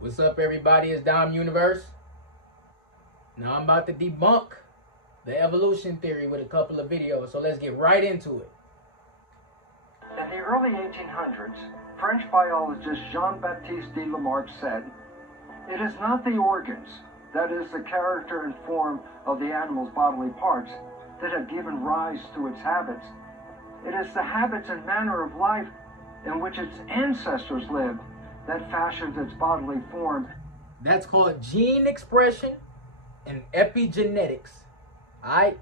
What's up, everybody? It's DomUniverse. Now I'm about to debunk the evolution theory with a couple of videos, so let's get right into it. In the early 1800s, French biologist Jean-Baptiste de Lamarck said, "It is not the organs, that is the character and form of the animal's bodily parts, that have given rise to its habits. It is the habits and manner of life in which its ancestors lived that fashions its bodily form." That's called gene expression and epigenetics. Alright?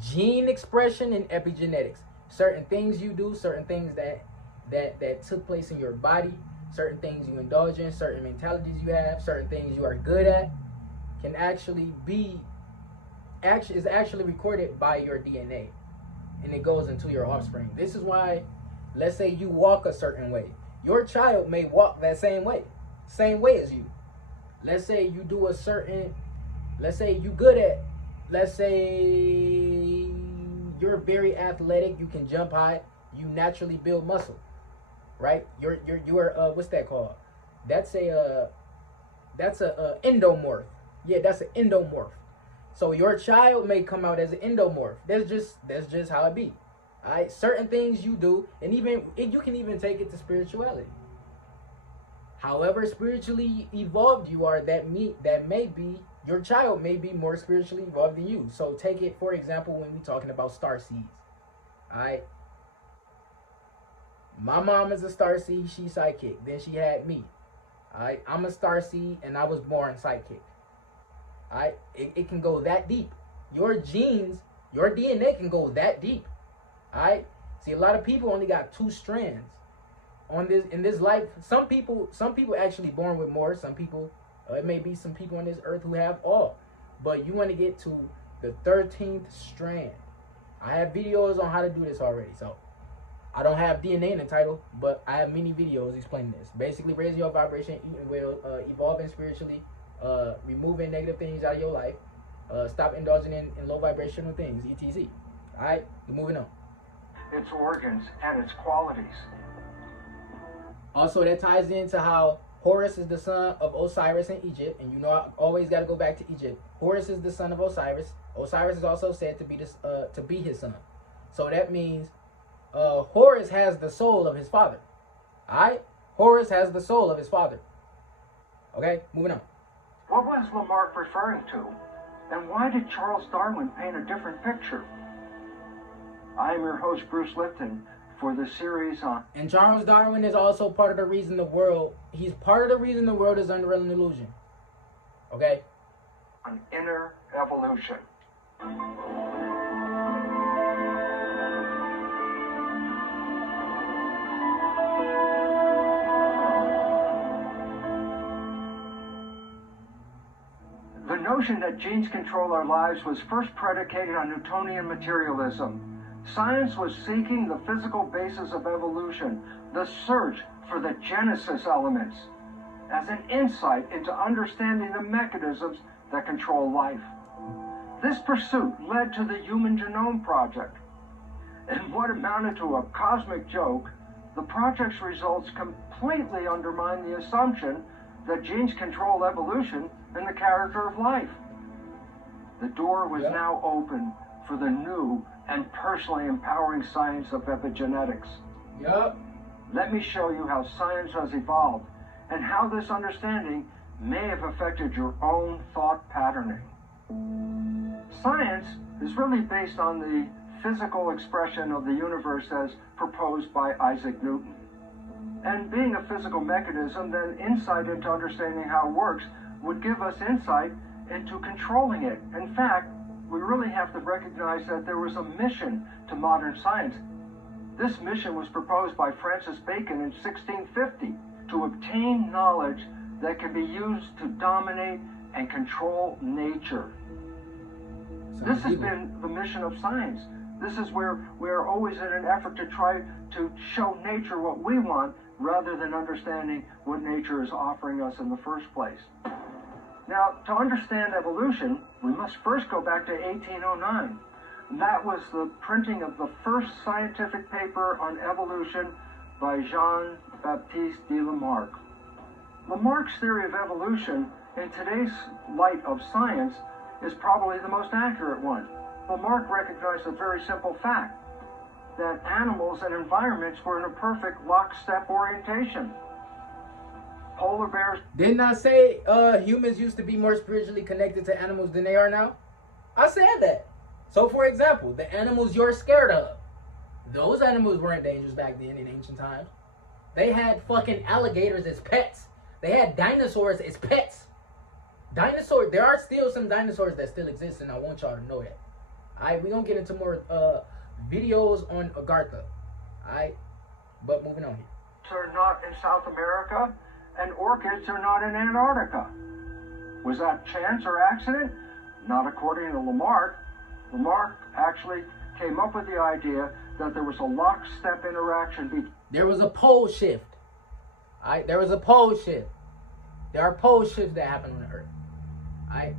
Gene expression and epigenetics. Certain things you do, certain things that took place in your body, certain things you indulge in, certain mentalities you have, certain things you are good at, can actually is actually recorded by your DNA, and it goes into your offspring. This is why, let's say you walk a certain way, your child may walk that same way as you. Let's say you do a certain, let's say you good at, let's say you're very athletic, you can jump high, you naturally build muscle, right? You are what's that called? That's a endomorph. Yeah, that's an endomorph. So your child may come out as an endomorph. That's just how it be. All right, certain things you do, and you can even take it to spirituality. However spiritually evolved you are, your child may be more spiritually evolved than you. So take it, for example, when we're talking about star seeds. All right, my mom is a star seed, she's psychic. Then she had me. All right, I'm a star seed, and I was born psychic. All right, it can go that deep. Your genes, your DNA can go that deep. All right. See, a lot of people only got 2 strands on this in this life. Some people actually born with more. Some people, it may be some people on this earth who have all. But you want to get to the 13th strand. I have videos on how to do this already. So I don't have DNA in the title, but I have many videos explaining this. Basically, raising your vibration, eating well, evolving spiritually, removing negative things out of your life, stop indulging in low vibrational things, etc. All right, moving on. Its organs and its qualities. Also, that ties into how Horus is the son of Osiris in Egypt, and you know I always got to go back to Egypt. Horus is the son of Osiris. Osiris is also said to be his son. So that means Horus has the soul of his father. All right, Horus has the soul of his father. Okay, moving on. What was Lamarck referring to? And why did Charles Darwin paint a different picture? I am your host, Bruce Lipton, for the series on... And Charles Darwin is also part of the reason he's part of the reason the world is under an illusion. Okay? On inner evolution. The notion that genes control our lives was first predicated on Newtonian materialism. Science was seeking the physical basis of evolution, the search for the genesis elements, as an insight into understanding the mechanisms that control life. This pursuit led to the Human Genome Project. In what amounted to a cosmic joke, the project's results completely undermined the assumption that genes control evolution and the character of life. The door was now open for the new and personally empowering science of epigenetics. Let me show you how science has evolved and how this understanding may have affected your own thought patterning. Science is really based on the physical expression of the universe as proposed by Isaac Newton. And being a physical mechanism, then insight into understanding how it works would give us insight into controlling it. In fact, we really have to recognize that there was a mission to modern science. This mission was proposed by Francis Bacon in 1650 to obtain knowledge that can be used to dominate and control nature. This has been the mission of science. This is where we are always in an effort to try to show nature what we want rather than understanding what nature is offering us in the first place. Now, to understand evolution, we must first go back to 1809. That was the printing of the first scientific paper on evolution by Jean-Baptiste de Lamarck. Lamarck's theory of evolution, in today's light of science, is probably the most accurate one. Lamarck recognized a very simple fact, that animals and environments were in a perfect lockstep orientation. Polar bears... Didn't I say humans used to be more spiritually connected to animals than they are now? I said that. So, for example, the animals you're scared of, those animals weren't dangerous back then in ancient times. They had fucking alligators as pets. They had dinosaurs as pets. Dinosaurs, there are still some dinosaurs that still exist, and I want y'all to know that. Alright, we're gonna get into more videos on Agartha. Alright, but moving on here. Are not in South America, and orchids are not in Antarctica. Was that chance or accident? Not according to Lamarck. Lamarck actually came up with the idea that there was a lockstep interaction between... There was a pole shift. Alright, there was a pole shift. There are pole shifts that happen on the Earth. Alright?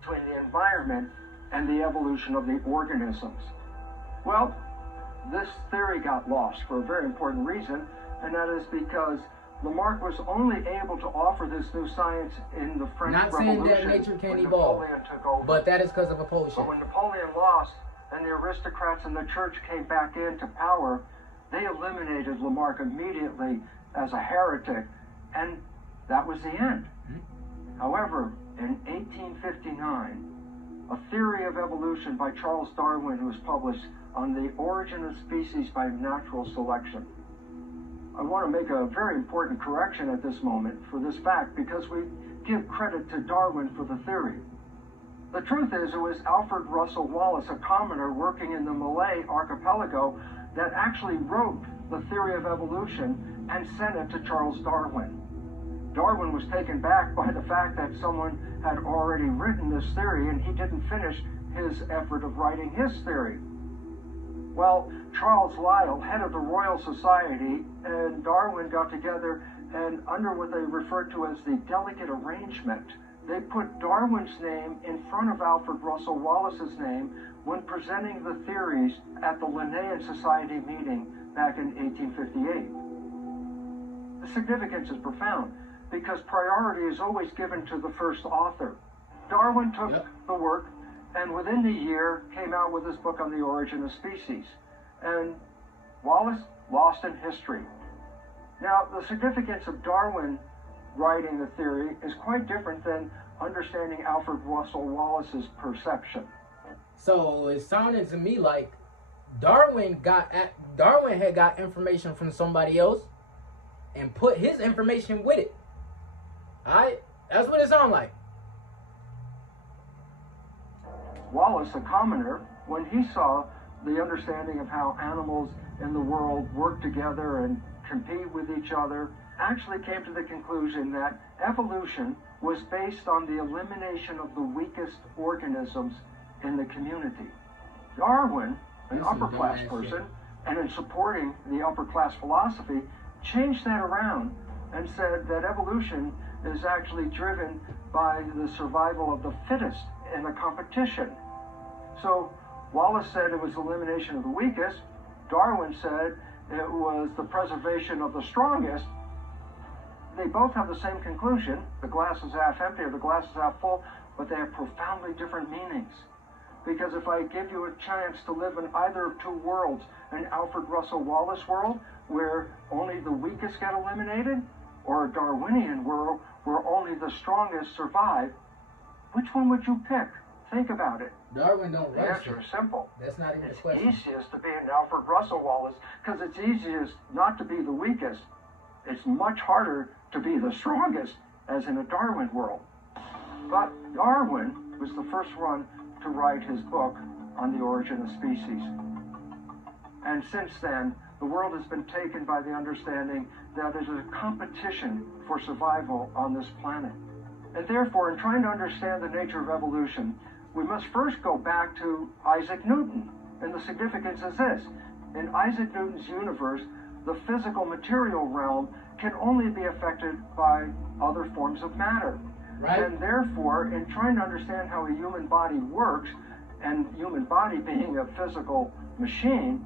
Between the environment and the evolution of the organisms. Well, this theory got lost for a very important reason, and that is because Lamarck was only able to offer this new science in the French Revolution. Not saying that nature can't evolve, but that is because of a pole shift. But when Napoleon lost and the aristocrats and the church came back into power, they eliminated Lamarck immediately as a heretic, and that was the end. However, in 1859, a theory of evolution by Charles Darwin was published on the origin of species by natural selection. I want to make a very important correction at this moment for this fact, because we give credit to Darwin for the theory. The truth is, it was Alfred Russel Wallace, a commoner working in the Malay archipelago, that actually wrote the theory of evolution and sent it to Charles Darwin. Darwin was taken back by the fact that someone had already written this theory and he didn't finish his effort of writing his theory. Well, Charles Lyell, head of the Royal Society, and Darwin got together, and under what they referred to as the delicate arrangement, they put Darwin's name in front of Alfred Russel Wallace's name when presenting the theories at the Linnean Society meeting back in 1858. The significance is profound, because priority is always given to the first author. Darwin took the work, and within the year came out with his book on the origin of species. And Wallace lost in history. Now, the significance of Darwin writing the theory is quite different than understanding Alfred Russel Wallace's perception. So it sounded to me like Darwin had got information from somebody else and put his information with it. Alright? That's what it sounds like. Wallace, a commoner, when he saw the understanding of how animals in the world work together and compete with each other, actually came to the conclusion that evolution was based on the elimination of the weakest organisms in the community. Darwin, an upper-class person, and in supporting the upper-class philosophy, changed that around and said that evolution is actually driven by the survival of the fittest in a competition. So Wallace said it was elimination of the weakest. Darwin said it was the preservation of the strongest. They both have the same conclusion. The glass is half empty or the glass is half full, but they have profoundly different meanings. Because if I give you a chance to live in either of two worlds, an Alfred Russel Wallace world where only the weakest get eliminated, or a Darwinian world where only the strongest survive, which one would you pick? Think about it. Darwin don't The answer is simple. That's not even a question. It's easiest to be an Alfred Russel Wallace because it's easiest not to be the weakest. It's much harder to be the strongest, as in a Darwin world. But Darwin was the first one to write his book on the origin of species. And since then, the world has been taken by the understanding that it is a competition for survival on this planet. And therefore, in trying to understand the nature of evolution, we must first go back to Isaac Newton. And the significance is this. In Isaac Newton's universe, the physical material realm can only be affected by other forms of matter. Right. And therefore, in trying to understand how a human body works, and human body being a physical machine,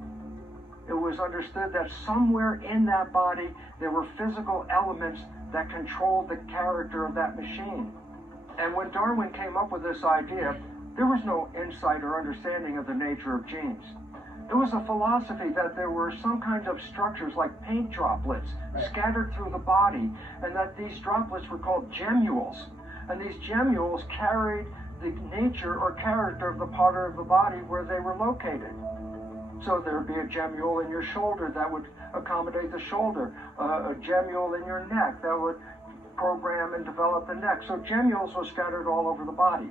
it was understood that somewhere in that body there were physical elements that controlled the character of that machine. And when Darwin came up with this idea, there was no insight or understanding of the nature of genes. It was a philosophy that there were some kinds of structures like paint droplets scattered through the body, and that these droplets were called gemmules. And these gemmules carried the nature or character of the part of the body where they were located. So there would be a gemmule in your shoulder that would accommodate the shoulder, a gemmule in your neck that would program and develop the neck. So gemmules were scattered all over the body.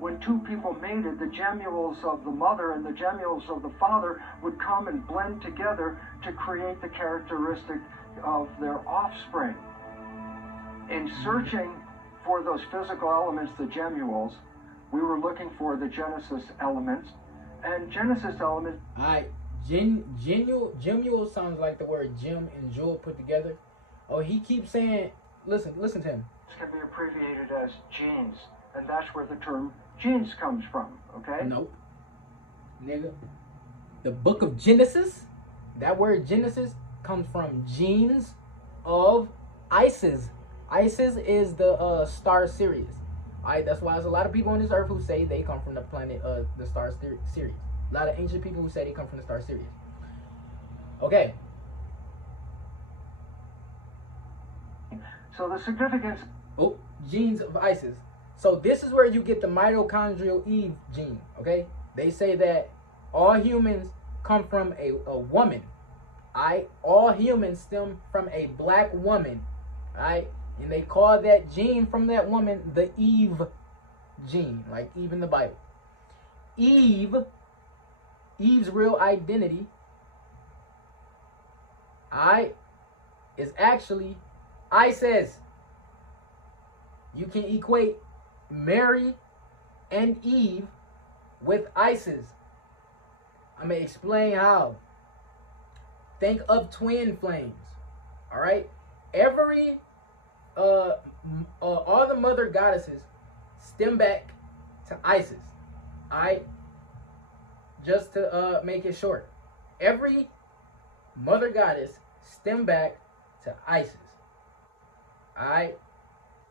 When two people mated, the gemmules of the mother and the gemmules of the father would come and blend together to create the characteristic of their offspring. In searching for those physical elements, the gemmules, we were looking for the Genesis elements. And Genesis elements... Gemule sounds like the word gem and jewel put together. Oh, he keeps saying, listen to him. Can be abbreviated as genes. And that's where the term genes comes from, okay? Nope. Nigga. The book of Genesis, that word Genesis comes from genes of Isis. Isis is the star Sirius. Alright, that's why there's a lot of people on this earth who say they come from the planet, the star Sirius. A lot of ancient people who say they come from the star Sirius. Okay. So the significance... Oh, genes of Isis. So this is where you get the mitochondrial Eve gene, okay? They say that all humans come from a woman. All humans stem from a black woman. Alright? And they call that gene from that woman the Eve gene, like Eve in the Bible. Eve's real identity, is actually Isis. You can equate Mary and Eve with Isis. I'm going to explain how. Think of twin flames. All right? All the mother goddesses stem back to Isis. All right? Just to make it short. Every mother goddess stem back to Isis. All right?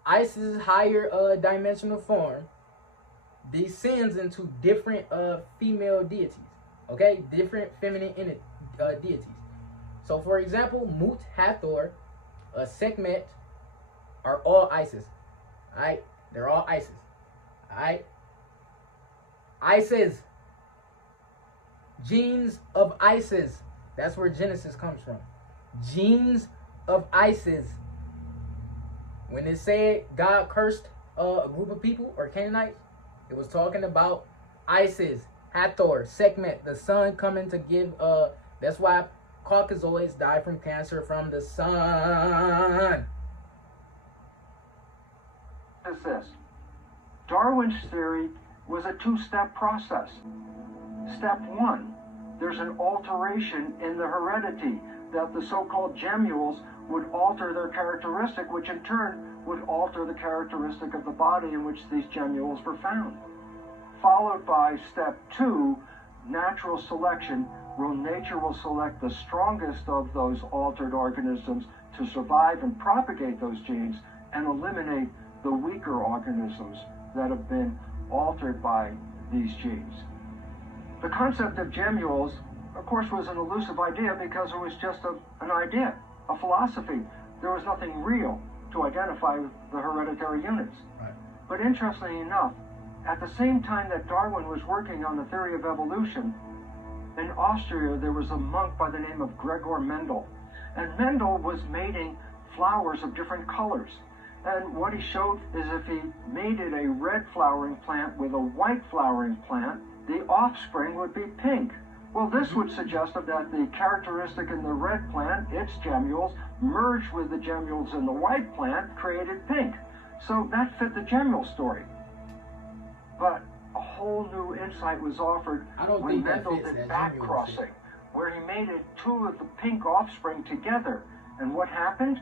Isis' higher dimensional form descends into different female deities, okay? Different feminine deities. So, for example, Mut, Hathor, Sekhmet are all Isis, all right? They're all Isis, all right? Isis, genes of Isis. That's where Genesis comes from. Genes of Isis. When it said God cursed a group of people or Canaanites, it was talking about Isis, Hathor, Sekhmet, the sun coming to give. That's why Caucasoids die from cancer from the sun. Is this? Darwin's theory was a two-step process. Step one, there's an alteration in the heredity that the so-called gemmules would alter their characteristic, which in turn would alter the characteristic of the body in which these gemmules were found. Followed by step two, natural selection, where nature will select the strongest of those altered organisms to survive and propagate those genes and eliminate the weaker organisms that have been altered by these genes. The concept of gemmules, of course, was an elusive idea because it was just an idea, a philosophy. There was nothing real to identify with the hereditary units. Right. But interestingly enough, at the same time that Darwin was working on the theory of evolution, in Austria there was a monk by the name of Gregor Mendel. And Mendel was mating flowers of different colors. And what he showed is if he mated a red flowering plant with a white flowering plant, the offspring would be pink. Well, this would suggest that the characteristic in the red plant, its gemmules, merged with the gemmules in the white plant, created pink. So that fit the gemmule story. But a whole new insight was offered when Mendel did back crossing, where he mated two of the pink offspring together. And what happened?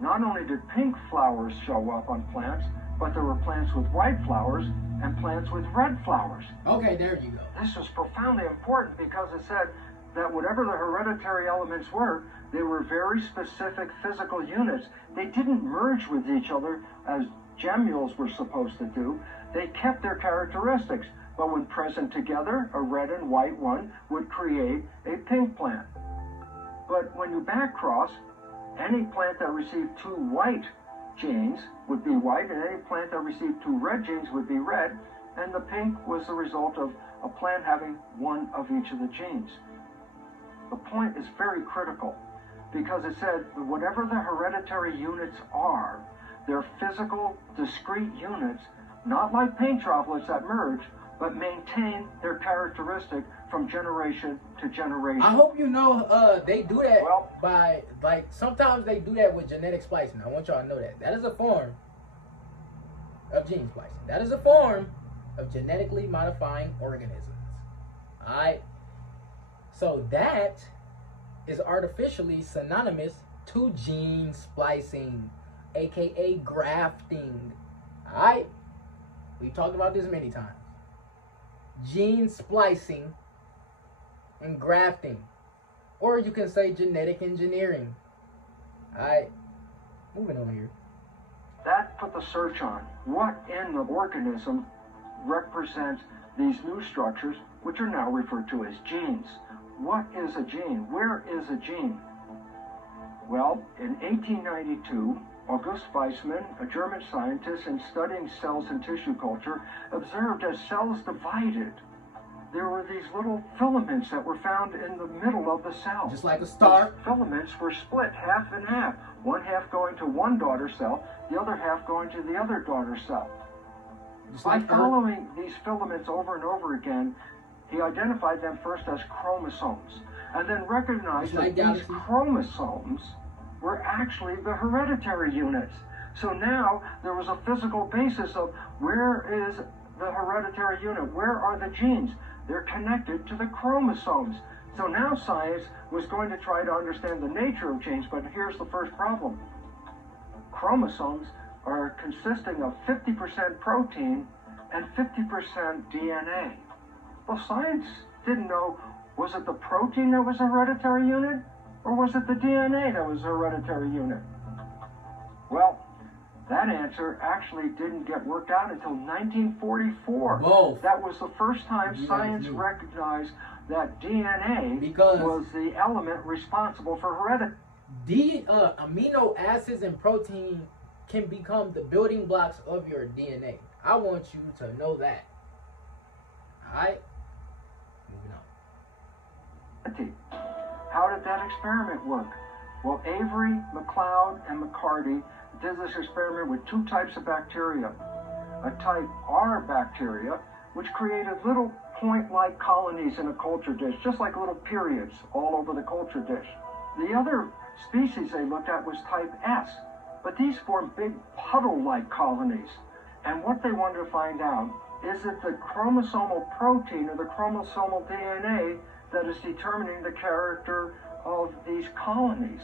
Not only did pink flowers show up on plants, but there were plants with white flowers and plants with red flowers. Okay, there you go. This was profoundly important because it said that whatever the hereditary elements were, they were very specific physical units. They didn't merge with each other as gemmules were supposed to do. They kept their characteristics, but when present together, a red and white one would create a pink plant. But when you backcross, any plant that received 2 white genes would be white, and any plant that received 2 red genes would be red, and the pink was the result of a plant having 1 of each of the genes. The point is very critical, because it said that whatever the hereditary units are, they're physical, discrete units, not like paint droplets that merge, but maintain their characteristic from generation to generation. I hope you know they do that by, like, sometimes they do that with genetic splicing. I want y'all to know that. That is a form of gene splicing. That is a form of genetically modifying organisms. Alright? So that is artificially synonymous to gene splicing, aka grafting. Alright? We've talked about this many times. Gene splicing and grafting, or you can say genetic engineering. Alright, moving on here. That put the search on what in the organism represents these new structures, which are now referred to as genes. What is a gene? Where is a gene? Well, in 1892, August Weismann, a German scientist in studying cells and tissue culture, observed as cells divided, there were these little filaments that were found in the middle of the cell. Just like a star. Those filaments were split half and half. One half going to one daughter cell, the other half going to the other daughter cell. By following these filaments over and over again, he identified them first as chromosomes, and then recognized that these chromosomes were actually the hereditary units. So now there was a physical basis of where is the hereditary unit, where are the genes? They're connected to the chromosomes. So now science was going to try to understand the nature of genes, but here's the first problem. Chromosomes are consisting of 50% protein and 50% DNA. Well, science didn't know, was it the protein that was a hereditary unit, or was it the DNA that was a hereditary unit? Well, that answer actually didn't get worked out until 1944. Both. That was the first time science recognized that DNA was the element responsible for heredity. Amino acids and protein can become the building blocks of your DNA. I want you to know that. Alright? Moving on. How did that experiment work? Well, Avery, McLeod, and McCarty did this experiment with 2 types of bacteria. A type R bacteria, which created little point-like colonies in a culture dish, just like little periods all over the culture dish. The other species they looked at was type S, but these formed big puddle-like colonies. And what they wanted to find out is it the chromosomal protein or the chromosomal DNA that is determining the character of these colonies.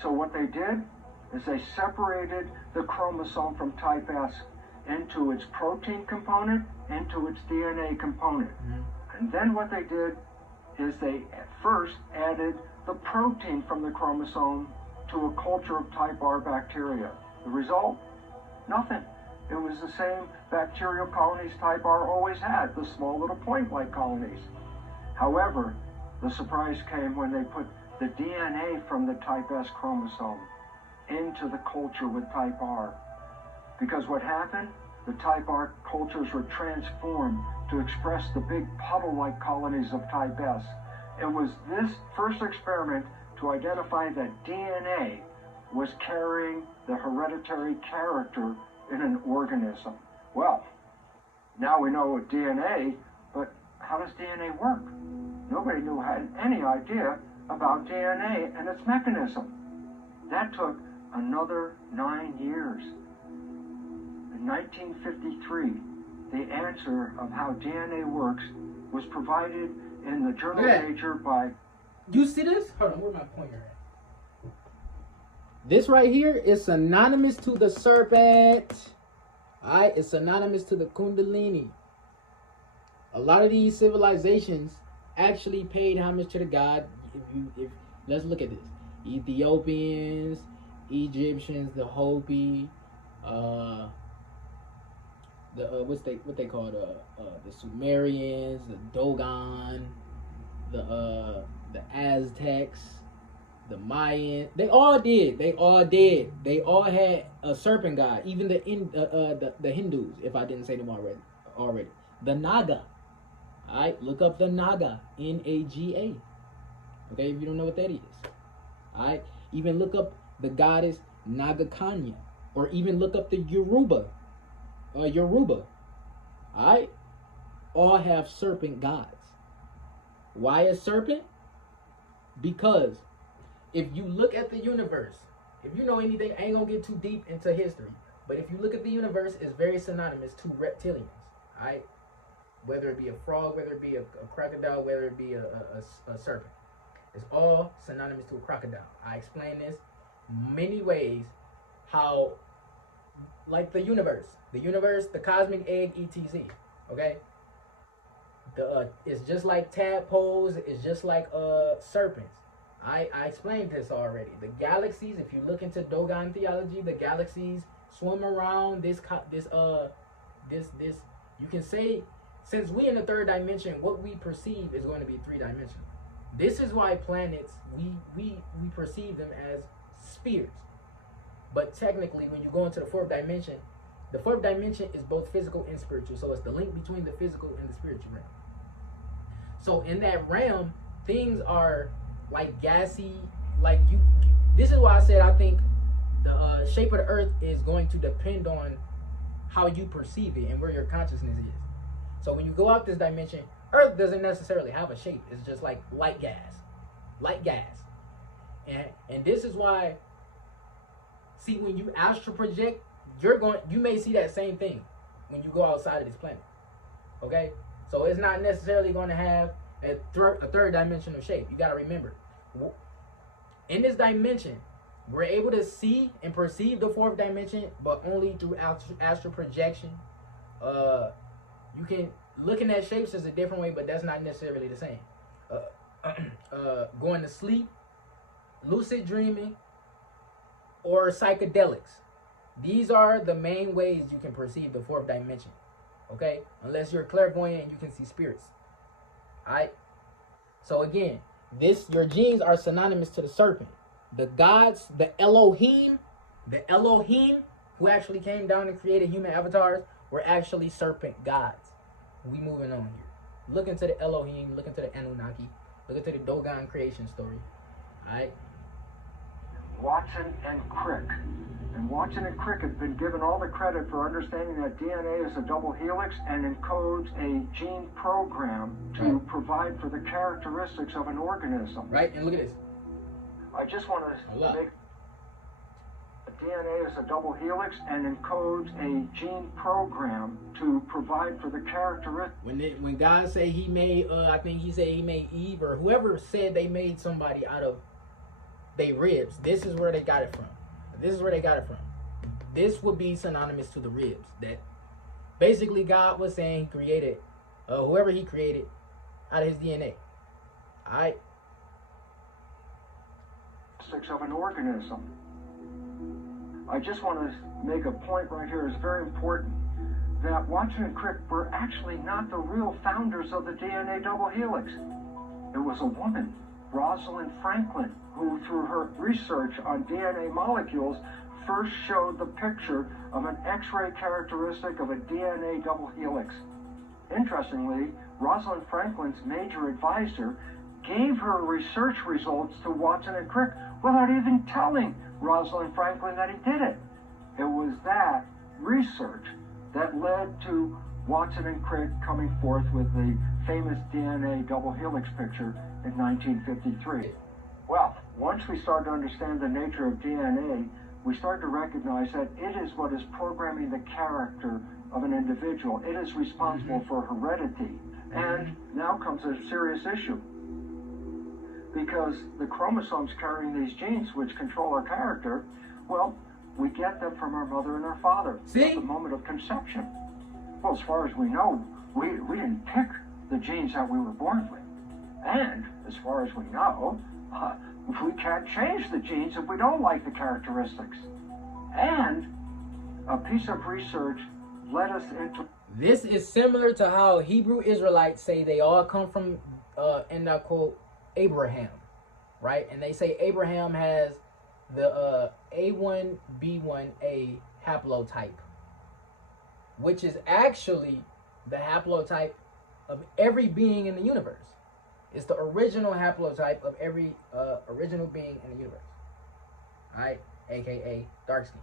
So what they did is they separated the chromosome from type S into its protein component, into its DNA component. And then what they did is they first added the protein from the chromosome to a culture of type R bacteria. The result? Nothing. It was the same bacterial colonies type R always had, the small little point-like colonies. However, the surprise came when they put the DNA from the type S chromosome into the culture with type R. Because what happened? The type R cultures were transformed to express the big puddle-like colonies of type S. It was this first experiment to identify that DNA was carrying the hereditary character in an organism. Well, now we know what DNA, but how does DNA work? Nobody had any idea about DNA and its mechanism. That took another 9 years. In 1953, the answer of how DNA works was provided in the journal Nature by... You see this? Hold on, where's my pointer at? This right here is synonymous to the serpent. Alright, it's synonymous to the Kundalini. A lot of these civilizations actually paid homage to the god. If let's look at this: Ethiopians, Egyptians, the Hopi, what they call the Sumerians, the Dogon, the Aztecs, the Mayans. They all did. They all had a serpent god. Even the Hindus, if I didn't say them already. The Naga. All right, look up the Naga, Naga. Okay, if you don't know what that is. All right, even look up the goddess Nagakanya, or even look up the Yoruba. All right, all have serpent gods. Why a serpent? Because if you look at the universe, if you know anything, I ain't gonna get too deep into history, but if you look at the universe, it's very synonymous to reptilians. All right, whether it be a frog, whether it be a crocodile, whether it be a serpent, it's all synonymous to a crocodile. I explain this many ways. How, like the universe, the cosmic egg, etc. Okay, it's just like tadpoles. It's just like serpents. I explained this already. The galaxies, if you look into Dogon theology, the galaxies swim around this. You can say, since we in the third dimension, what we perceive is going to be three-dimensional. This is why planets, we perceive them as spheres. But technically, when you go into the fourth dimension is both physical and spiritual. So it's the link between the physical and the spiritual realm. So in that realm, things are like gassy, like you. This is why I said I think the shape of the earth is going to depend on how you perceive it and where your consciousness is. So when you go out this dimension, earth doesn't necessarily have a shape. It's just like light gas. And this is why, see, when you astral project, you may see that same thing when you go outside of this planet. Okay? So it's not necessarily going to have a third dimensional shape. You got to remember, in this dimension, we're able to see and perceive the fourth dimension, but only through astral projection. You can, looking at shapes is a different way, but that's not necessarily the same. Going to sleep, lucid dreaming, or psychedelics. These are the main ways you can perceive the fourth dimension. Okay? Unless you're clairvoyant and you can see spirits. Alright? So again, your genes are synonymous to the serpent. The gods, the Elohim who actually came down and created human avatars were actually serpent gods. We moving on here. Look into the Elohim, look into the Anunnaki, look into the Dogon creation story. Alright? Watson and Crick. And Watson and Crick have been given all the credit for understanding that DNA is a double helix and encodes a gene program to provide for the characteristics of an organism. Right, and look at this. I just want to make DNA is a double helix and encodes a gene program to provide for the characteristics. When God said He made, I think He said He made Eve, or whoever said they made somebody out of their ribs. This is where they got it from. This would be synonymous to the ribs. That basically God was saying He created whoever He created out of His DNA. All right. Of an organism. I just want to make a point right here. It's very important that Watson and Crick were actually not the real founders of the DNA double helix. It was a woman, Rosalind Franklin, who through her research on DNA molecules first showed the picture of an X-ray characteristic of a DNA double helix. Interestingly, Rosalind Franklin's major advisor gave her research results to Watson and Crick without even telling Rosalind Franklin that he did it. It was that research that led to Watson and Crick coming forth with the famous DNA double helix picture in 1953. Well, once we start to understand the nature of DNA, we start to recognize that it is what is programming the character of an individual. It is responsible for heredity. And now comes a serious issue. Because the chromosomes carrying these genes which control our character, well, we get them from our mother and our father at the moment of conception. Well, as far as we know, we didn't pick the genes that we were born with. And, as far as we know, we can't change the genes if we don't like the characteristics. And a piece of research led us into... This is similar to how Hebrew Israelites say they all come from, and I quote, Abraham, right? And they say Abraham has the A1B1A haplotype, which is actually the haplotype of every being in the universe. It's the original haplotype of every original being in the universe. All right, aka dark skin.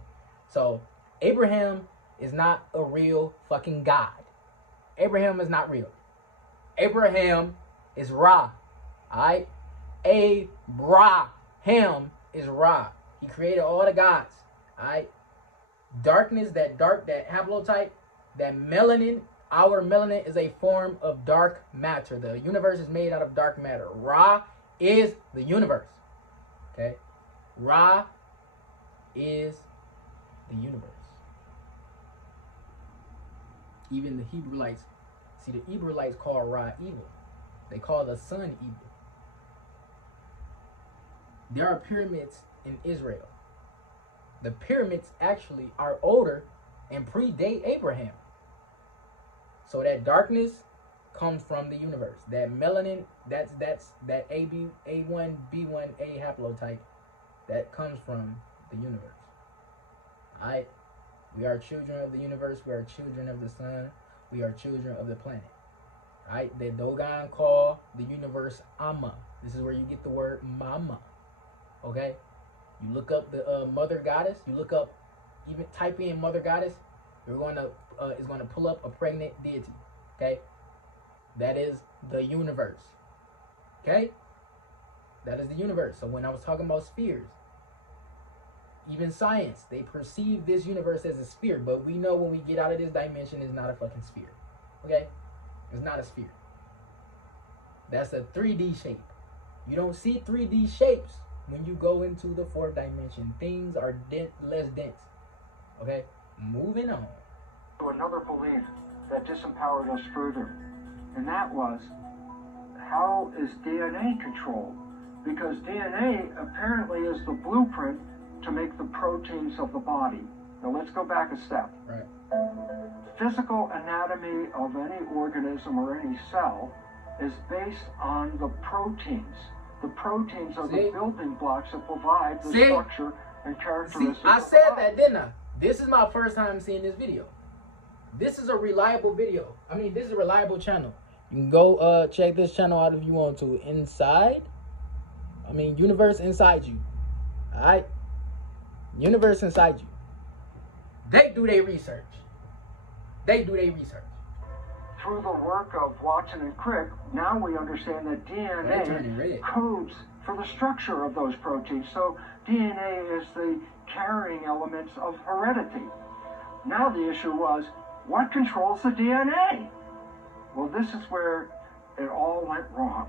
So Abraham is not a real fucking God. Abraham is not real. Abraham is Ra. All right, Abraham is Ra. He created all the gods. All right, darkness, that haplotype, that melanin. Our melanin is a form of dark matter. The universe is made out of dark matter. Ra is the universe. Okay? Ra is the universe. Even the Hebrewites, see, the Hebrewites call Ra evil. They call the sun evil. There are pyramids in Israel. The pyramids actually are older and predate Abraham. So that darkness comes from the universe. That melanin, that's that A1B1A haplotype, that comes from the universe. Alright? We are children of the universe. We are children of the sun. We are children of the planet. Alright? The Dogon call the universe Amma. This is where you get the word mama. Okay? You look up the mother goddess. You look up, even type in mother goddess. You're going to is going to pull up a pregnant deity. Okay, that is the universe. Okay, that is the universe. So when I was talking about spheres, even science, they perceive this universe as a sphere, but we know when we get out of this dimension, it's not a fucking sphere. Okay, it's not a sphere. That's a 3D shape. You don't see 3D shapes when you go into the fourth dimension. Things are less dense. Okay. Moving on to another belief that disempowered us further, and that was, how is DNA controlled? Because DNA apparently is the blueprint to make the proteins of the body. Now let's go back a step. Right. Physical anatomy of any organism or any cell is based on the proteins. The proteins are the building blocks that provide the structure and characteristics. I said that, didn't I? This is my first time seeing this video. This is a reliable video. I mean, this is a reliable channel. You can go check this channel out if you want to. Universe Inside You. Alright? Universe Inside You. They do their research. Through the work of Watson and Crick, now we understand that DNA codes for the structure of those proteins. So DNA is the carrying elements of heredity. Now the issue was, what controls the DNA? Well, this is where it all went wrong,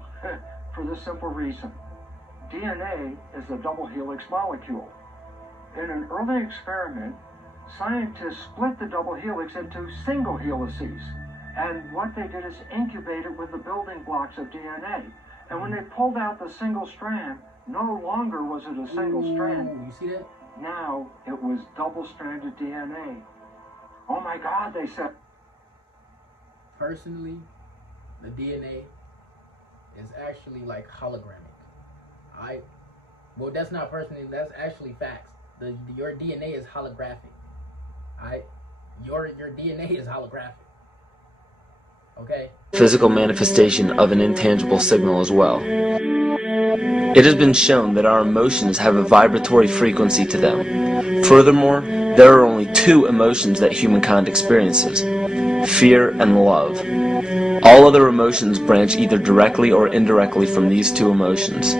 for this simple reason. DNA is a double helix molecule. In an early experiment, scientists split the double helix into single helices. And what they did is incubate it with the building blocks of DNA. And when they pulled out the single strand, no longer was it a single strand. You see that? Now it was double-stranded DNA. Oh my God, they said. Personally, the DNA is actually like hologramic. Well, that's not personally, that's actually facts. Your DNA is holographic. Your DNA is holographic. Okay? Physical manifestation of an intangible signal as well. It has been shown that our emotions have a vibratory frequency to them. Furthermore, there are only two emotions that humankind experiences: fear and love. All other emotions branch either directly or indirectly from these two emotions.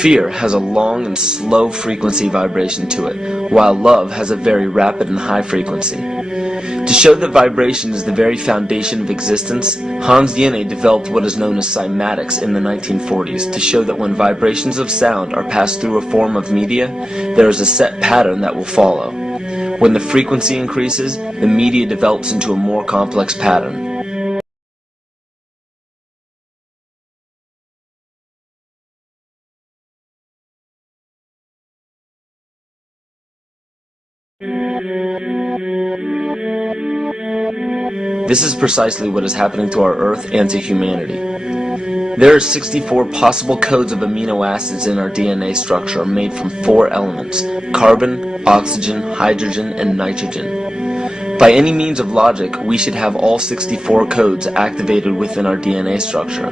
Fear has a long and slow frequency vibration to it, while love has a very rapid and high frequency. To show that vibration is the very foundation of existence, Hans Jenne developed what is known as cymatics in the 1940s to show that when vibrations of sound are passed through a form of media, there is a set pattern that will follow. When the frequency increases, the media develops into a more complex pattern. This is precisely what is happening to our Earth and to humanity. There are 64 possible codes of amino acids in our DNA structure made from 4 elements: carbon, oxygen, hydrogen, and nitrogen. By any means of logic, we should have all 64 codes activated within our DNA structure.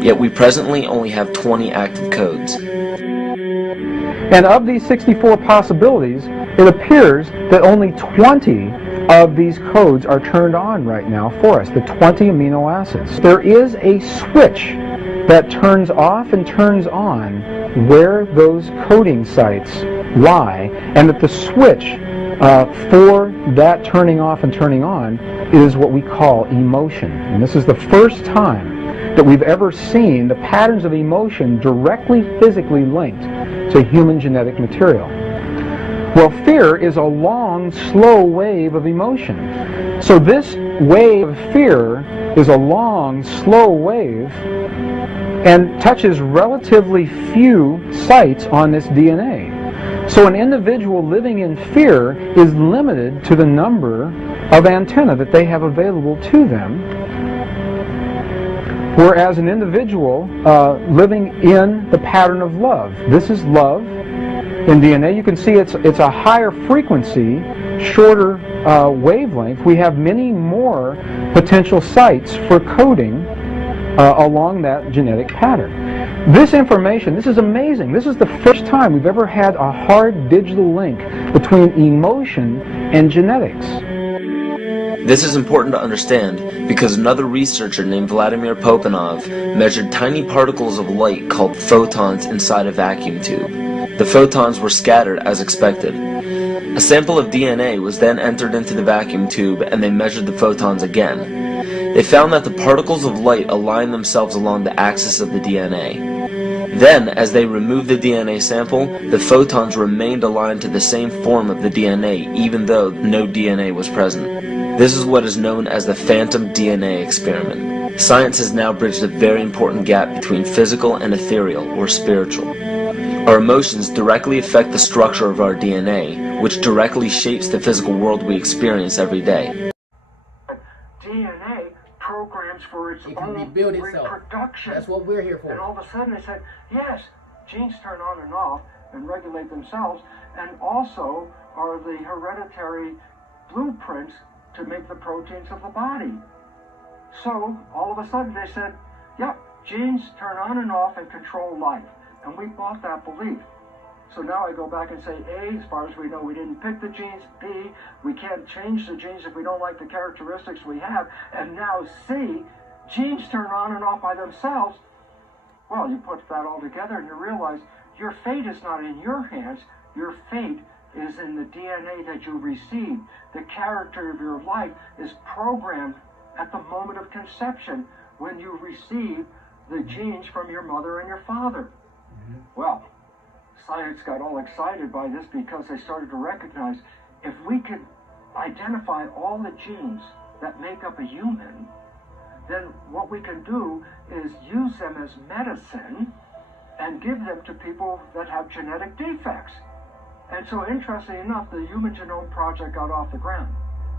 Yet we presently only have 20 active codes. And of these 64 possibilities, it appears that only 20 of these codes are turned on right now for us, the 20 amino acids. There is a switch that turns off and turns on where those coding sites lie, and that the switch for that turning off and turning on is what we call emotion. And this is the first time that we've ever seen the patterns of emotion directly physically linked to human genetic material. Well, fear is a long, slow wave of emotion. So this wave of fear is a long, slow wave and touches relatively few sites on this DNA. So an individual living in fear is limited to the number of antennae that they have available to them, whereas an individual living in the pattern of love, this is love in DNA, you can see it's a higher frequency, shorter wavelength. We have many more potential sites for coding along that genetic pattern. This information, this is amazing. This is the first time we've ever had a hard digital link between emotion and genetics. This is important to understand because another researcher named Vladimir Popanov measured tiny particles of light called photons inside a vacuum tube. The photons were scattered as expected. A sample of DNA was then entered into the vacuum tube and they measured the photons again. They found that the particles of light aligned themselves along the axis of the DNA. Then, as they removed the DNA sample, the photons remained aligned to the same form of the DNA even though no DNA was present. This is what is known as the phantom DNA experiment. Science has now bridged a very important gap between physical and ethereal, or spiritual. Our emotions directly affect the structure of our DNA, which directly shapes the physical world we experience every day. DNA programs for its It can own rebuild itself. reproduction. That's what we're here for. And all of a sudden they said, yes, genes turn on and off and regulate themselves, and also are the hereditary blueprints to make the proteins of the body. So all of a sudden they said, yep, genes turn on and off and control life. And we bought that belief. So now I go back and say, A, as far as we know, we didn't pick the genes. B, we can't change the genes if we don't like the characteristics we have. And now C, genes turn on and off by themselves. Well, you put that all together and you realize your fate is not in your hands. Your fate is in the DNA that you receive. The character of your life is programmed at the moment of conception when you receive the genes from your mother and your father. Well, science got all excited by this because they started to recognize if we could identify all the genes that make up a human, then what we can do is use them as medicine and give them to people that have genetic defects. And so, interestingly enough, the Human Genome Project got off the ground.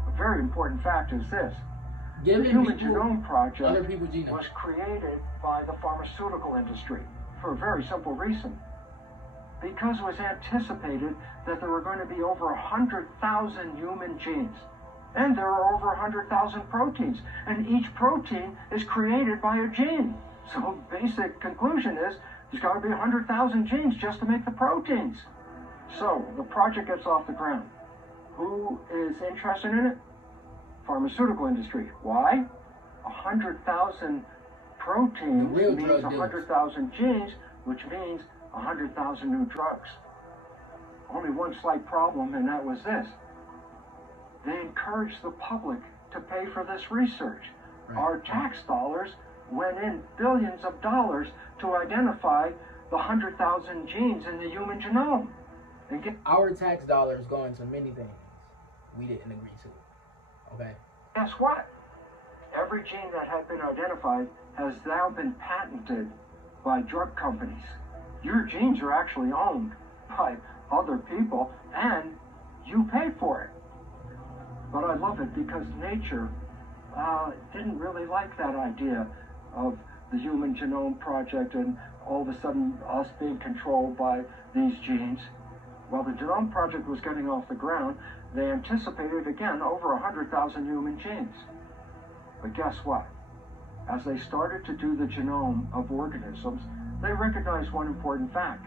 A very important fact is this. The Human Genome Project was created by the pharmaceutical industry for a very simple reason. Because it was anticipated that there were going to be over 100,000 human genes. And there are over 100,000 proteins. And each protein is created by a gene. So basic conclusion is there's got to be 100,000 genes just to make the proteins. So the project gets off the ground. Who is interested in it? Pharmaceutical industry. Why? 100,000 proteins means 100,000 genes, which means 100,000 new drugs. Only one slight problem, and that was this. They encouraged the public to pay for this research. Right. Our tax dollars went in billions of dollars to identify the 100,000 genes in the human genome. Our tax dollars go into many things we didn't agree to. Okay? Guess what? Every gene that had been identified has now been patented by drug companies. Your genes are actually owned by other people, and you pay for it. But I love it because nature didn't really like that idea of the Human Genome Project and all of a sudden us being controlled by these genes. While the Genome Project was getting off the ground, they anticipated, again, over 100,000 human genes. But guess what? As they started to do the genome of organisms, they recognized one important fact.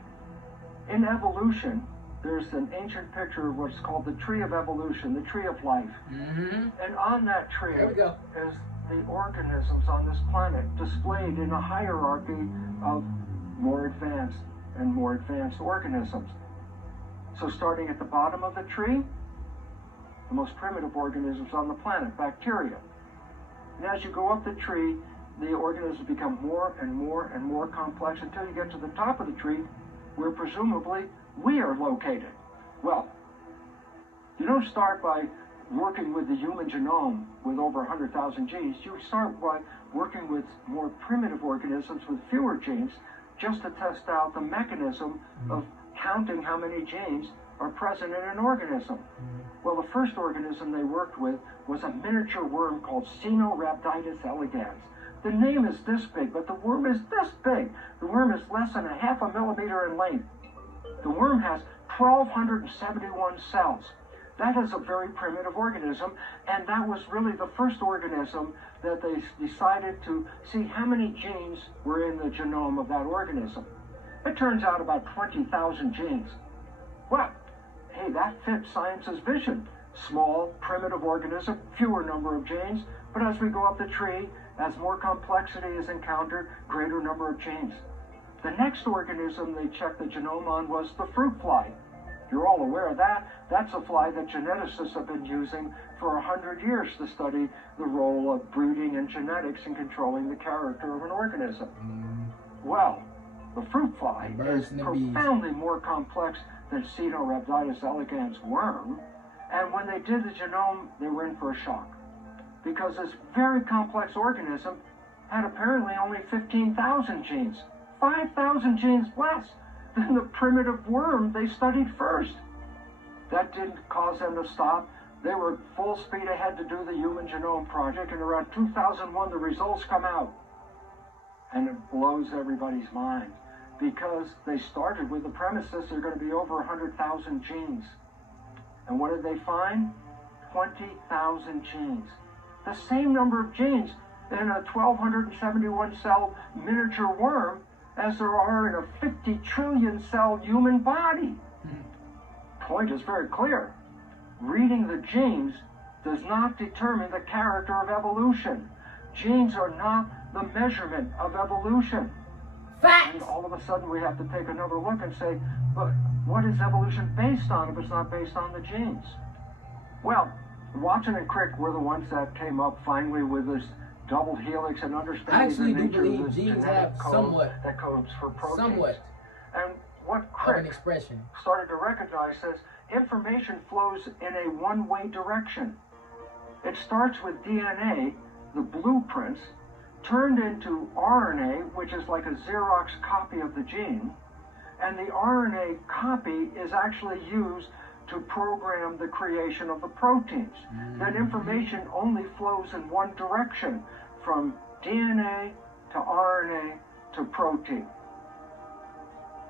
In evolution, there's an ancient picture of what's called the tree of evolution, the tree of life. And on that tree is the organisms on this planet displayed in a hierarchy of more advanced and more advanced organisms. So starting at the bottom of the tree, the most primitive organisms on the planet, bacteria. And as you go up the tree, the organisms become more and more and more complex until you get to the top of the tree, where presumably we are located. Well, you don't start by working with the human genome with over 100,000 genes. You start by working with more primitive organisms with fewer genes, just to test out the mechanism of counting how many genes are present in an organism. Well, the first organism they worked with was a miniature worm called Caenorhabditis elegans. The name is this big, but the worm is this big. The worm is less than a half a millimeter in length. The worm has 1,271 cells. That is a very primitive organism, and that was really the first organism that they decided to see how many genes were in the genome of that organism. It turns out about 20,000 genes. Well, hey, that fits science's vision. Small, primitive organism, fewer number of genes, but as we go up the tree, as more complexity is encountered, greater number of genes. The next organism they checked the genome on was the fruit fly. You're all aware of that. That's a fly that geneticists have been using for 100 years to study the role of breeding and genetics in controlling the character of an organism. Well, the fruit fly is profoundly more complex than Caenorhabditis elegans worm, and when they did the genome, they were in for a shock, because this very complex organism had apparently only 15,000 genes, 5,000 genes less than the primitive worm they studied first. That didn't cause them to stop. They were full speed ahead to do the Human Genome Project, and around 2001 the results come out. And it blows everybody's mind, because they started with the premises there are going to be over 100,000 genes. And what did they find? 20,000 genes. The same number of genes in a 1,271 cell miniature worm as there are in a 50 trillion cell human body. Point is very clear. Reading the genes does not determine the character of evolution. Genes are not the measurement of evolution. Facts. And all of a sudden we have to take another look and say, but what is evolution based on if it's not based on the genes? Well, Watson and Crick were the ones that came up finally with this double helix and understanding the nature of this genetic code that codes for proteins. And what Crick started to recognize is information flows in a one-way direction. It starts with DNA, the blueprints, turned into RNA, which is like a Xerox copy of the gene, and the RNA copy is actually used to program the creation of the proteins. That information only flows in one direction, from DNA to RNA to protein.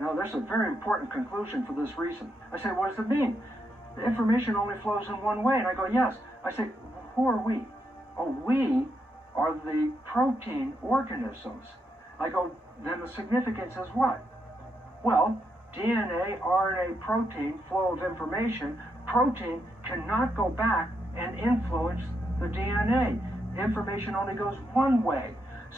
Now, there's a very important conclusion for this reason. I say, what does it mean? The information only flows in one way. And I go, yes. I say, who are we? Oh, we are the protein organisms. I go, then the significance is what? Well, DNA, RNA, protein, flow of information. Protein cannot go back and influence the DNA. Information only goes one way.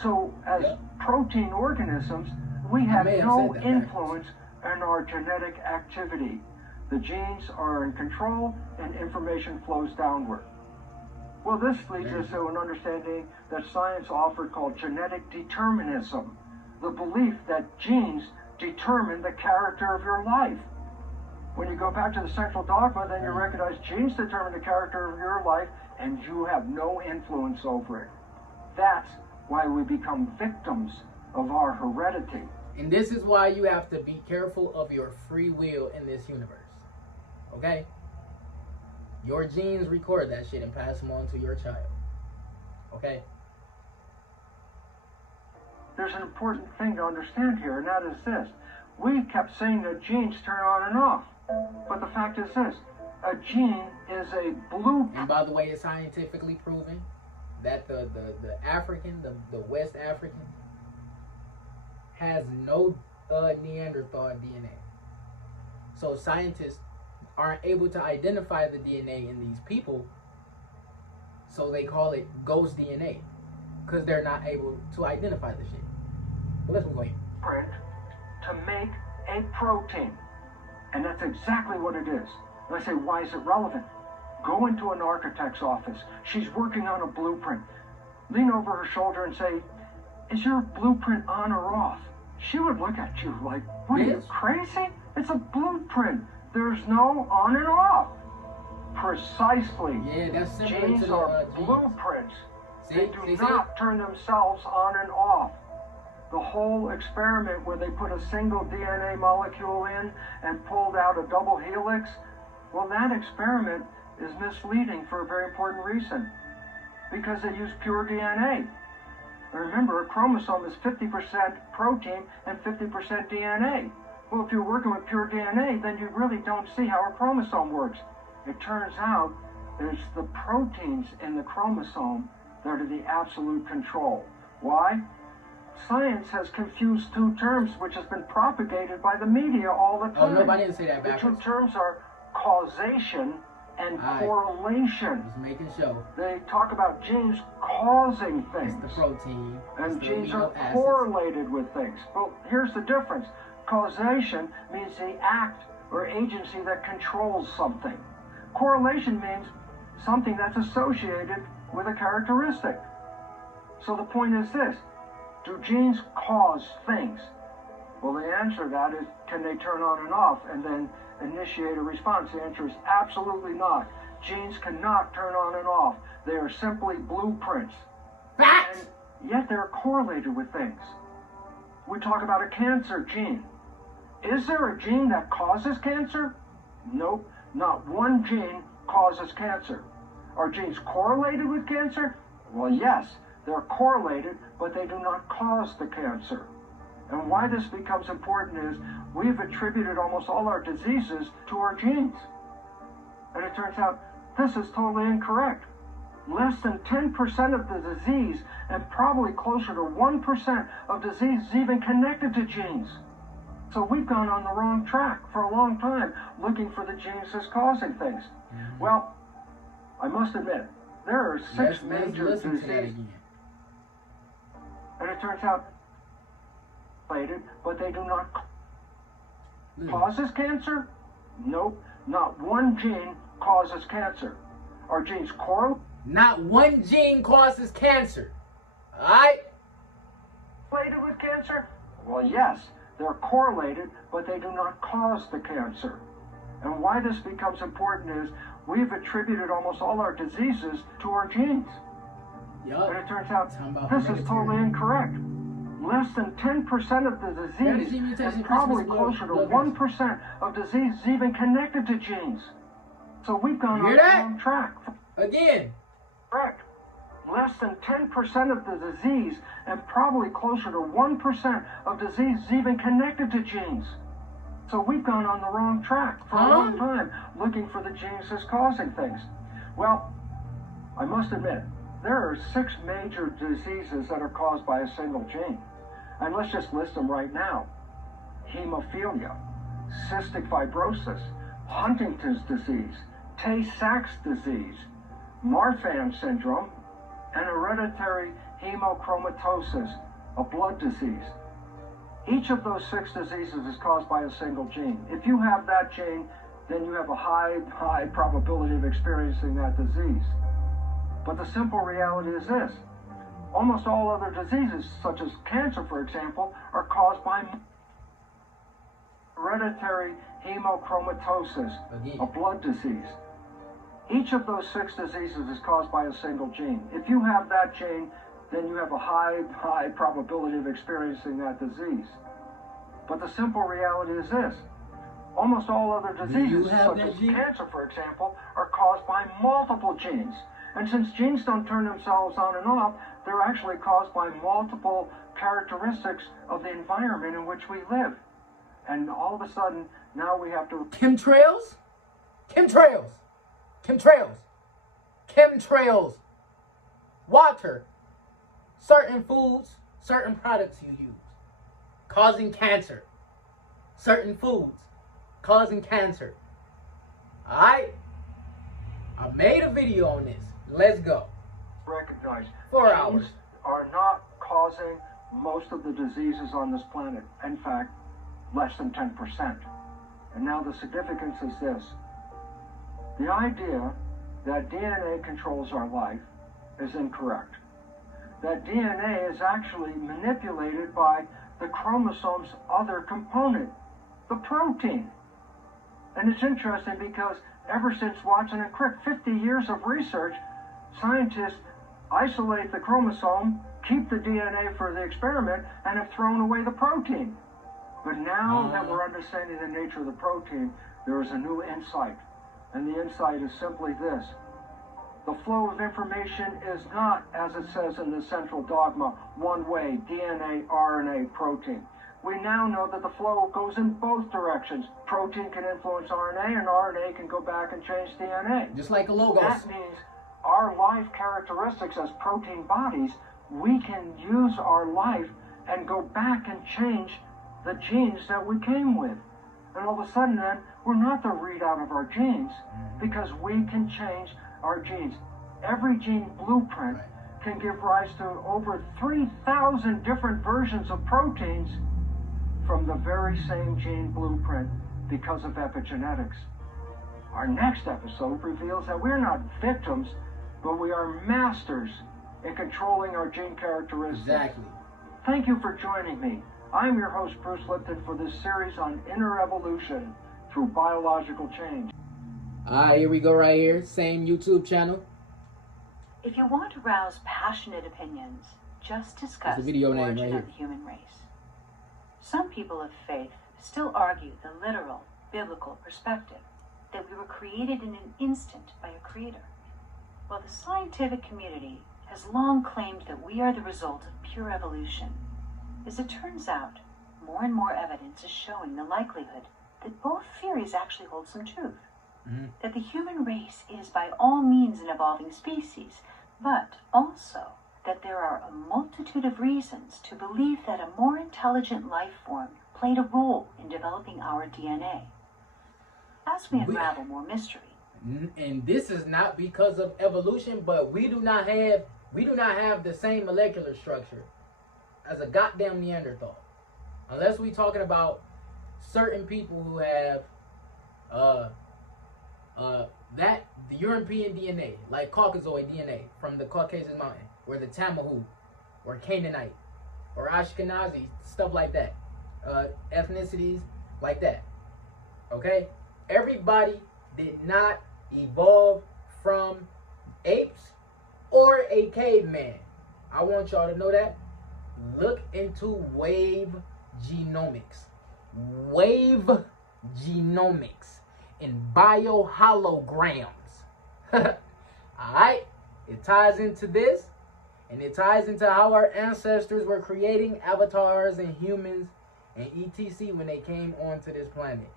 So as protein organisms, we have no influence in our genetic activity. The genes are in control and information flows downward. Well, this leads us to an understanding that science offered called genetic determinism, the belief that genes determine the character of your life. When you go back to the central dogma, then you recognize genes determine the character of your life and you have no influence over it. That's why we become victims of our heredity. And this is why you have to be careful of your free will in this universe. Okay? Your genes record that shit and pass them on to your child. Okay? There's an important thing to understand here, and that is this. We kept saying that genes turn on and off. But the fact is this. A gene is a blueprint. And by the way, it's scientifically proven that the African, the West African, has no Neanderthal DNA. So scientists aren't able to identify the DNA in these people, so they call it ghost DNA, because they're not able to identify the shit. But let's move on. To make a protein. And that's exactly what it is. And I say, why is it relevant? Go into an architect's office. She's working on a blueprint. Lean over her shoulder and say, is your blueprint on or off? She would look at you like, what, are you crazy? It's a blueprint. There's no on and off. Precisely. Yeah, that's similar genes to the are genes. blueprints. See? They do not turn themselves on and off. The whole experiment where they put a single DNA molecule in and pulled out a double helix, well, that experiment is misleading for a very important reason. Because they use pure DNA. And remember, a chromosome is 50% protein and 50% DNA. Well, if you're working with pure DNA, then you really don't see how a chromosome works. It turns out it's the proteins in the chromosome that are the absolute control. Why? Science has confused two terms which has been propagated by the media all the time. Oh, nobody didn't say that backwards. The two terms are causation and correlation. Just making sure. They talk about genes causing things. It's the protein. And the genes are acids. correlated with things. Well, here's the difference. Causation means the act or agency that controls something. Correlation means something that's associated with a characteristic. So the point is this. Do genes cause things? Well, the answer to that is, can they turn on and off and then initiate a response? The answer is absolutely not. Genes cannot turn on and off. They are simply blueprints. Facts! And yet they're correlated with things. We talk about a cancer gene. Is there a gene that causes cancer? Nope. Not one gene causes cancer. Are genes correlated with cancer? Well, yes. They're correlated, but they do not cause the cancer. And why this becomes important is we've attributed almost all our diseases to our genes. And it turns out this is totally incorrect. Less than 10% of the disease and probably closer to 1% of disease is even connected to genes. So we've gone on the wrong track for a long time looking for the genes that's causing things. Mm-hmm. Well, I must admit, there are six major diseases. And it turns out, but they do not causes cancer? Nope. Not one gene causes cancer. Are genes correlated? Not one gene causes cancer. Alright? Related with cancer? Well, yes. They're correlated, but they do not cause the cancer. And why this becomes important is we've attributed almost all our diseases to our genes. Yep. And it turns out this is totally incorrect. Less than 10% of the disease and probably closer to 1% of disease is even connected to genes. So we've gone on the wrong track. Again. Correct. Less than 10% of the disease and probably closer to 1% of disease is even connected to genes. So we've gone on the wrong track for a long time looking for the genes that's causing things. Well, I must admit, there are 6 major diseases that are caused by a single gene. And let's just list them right now. Hemophilia, cystic fibrosis, Huntington's disease, Tay-Sachs disease, Marfan syndrome, and hereditary hemochromatosis, a blood disease. Each of those 6 diseases is caused by a single gene. If you have that gene, then you have a high probability of experiencing that disease. But the simple reality is this. Almost all other diseases, such as cancer, for example, are caused by hereditary hemochromatosis, a blood disease. Each of those 6 diseases is caused by a single gene. If you have that gene, then you have a high probability of experiencing that disease. But the simple reality is this. Almost all other you diseases, have such that as gene? cancer, for example, are caused by multiple genes. And since genes don't turn themselves on and off, they're actually caused by multiple characteristics of the environment in which we live. And all of a sudden, now we have to... Chemtrails? Chemtrails. Chemtrails. Chemtrails. Water. Certain foods, certain products you use, causing cancer. Certain foods, causing cancer. Alright? I made a video on this. Let's go. recognize 4 hours genes are not causing most of the diseases on this planet. In fact, less than 10%. And now the significance is this. The idea that DNA controls our life is incorrect. That DNA is actually manipulated by the chromosome's other component, the protein. And it's interesting because ever since Watson and Crick, 50 years of research, scientists isolate the chromosome, keep the DNA for the experiment, and have thrown away the protein. But now that we're understanding the nature of the protein, there is a new insight. And the insight is simply this. The flow of information is not, as it says in the central dogma, one way, DNA, RNA, protein. We now know that the flow goes in both directions. Protein can influence RNA, and RNA can go back and change DNA. Just like a logos. That means our life characteristics as protein bodies, we can use our life and go back and change the genes that we came with. And all of a sudden then, we're not the readout of our genes because we can change our genes. Every gene blueprint can give rise to over 3,000 different versions of proteins from the very same gene blueprint because of epigenetics. Our next episode reveals that we're not victims, but we are masters in controlling our gene characteristics. Exactly. Thank you for joining me. I'm your host, Bruce Lipton, for this series on inner evolution through biological change. Alright, here we go right here. Same YouTube channel. If you want to rouse passionate opinions, just discuss the video name origin right here. of the human race. Some people of faith still argue the literal, biblical perspective that we were created in an instant by a creator, while the scientific community has long claimed that we are the result of pure evolution. As it turns out, more and more evidence is showing the likelihood that both theories actually hold some truth. That the human race is by all means an evolving species, but also that there are a multitude of reasons to believe that a more intelligent life form played a role in developing our DNA. As we unravel more mystery. And this is not because of evolution, but we do not have the same molecular structure as a goddamn Neanderthal. Unless we talking about certain people who have the European DNA, like Caucasoid DNA from the Caucasus Mountain, or the Tamahu, or Canaanite, or Ashkenazi, stuff like that. Ethnicities like that. Okay? Everybody did not evolve from apes or a caveman. I want y'all to know that. Look into wave genomics. Wave genomics in bioholograms. Alright? It ties into this, and it ties into how our ancestors were creating avatars and humans and etc. when they came onto this planet.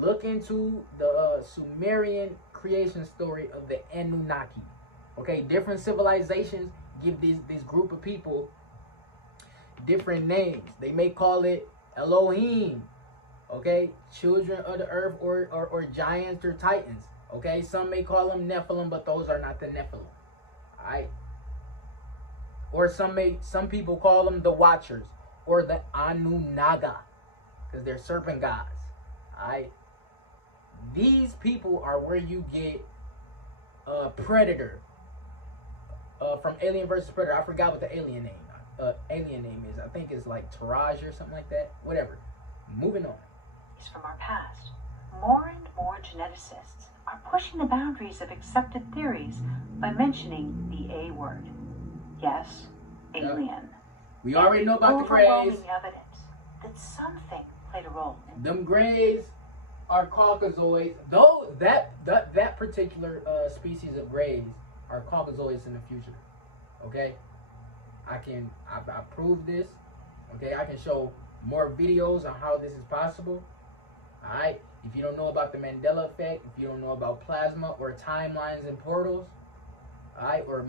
Look into the Sumerian creation story of the Anunnaki. Okay, different civilizations give this group of people different names. They may call it Elohim, okay, children of the earth, or giants or titans. Okay, some may call them Nephilim, but those are not the Nephilim. Alright. Or some people call them the Watchers or the Anunnaga, because they're serpent gods. Alright. These people are where you get Predator from Alien vs. Predator. I forgot what the alien name is. I think it's like Taraj or something like that. Whatever. Moving on. From our past. More and more geneticists are pushing the boundaries of accepted theories by mentioning the A word. Yes, alien. We already know about the Greys. Overwhelming evidence that something played a role in Them Greys, are Caucasoids. Though that particular species of grays are Caucasoids in the future. Okay, I prove this. Okay, I can show more videos on how this is possible. All right. If you don't know about the Mandela effect, if you don't know about plasma or timelines and portals, all right, or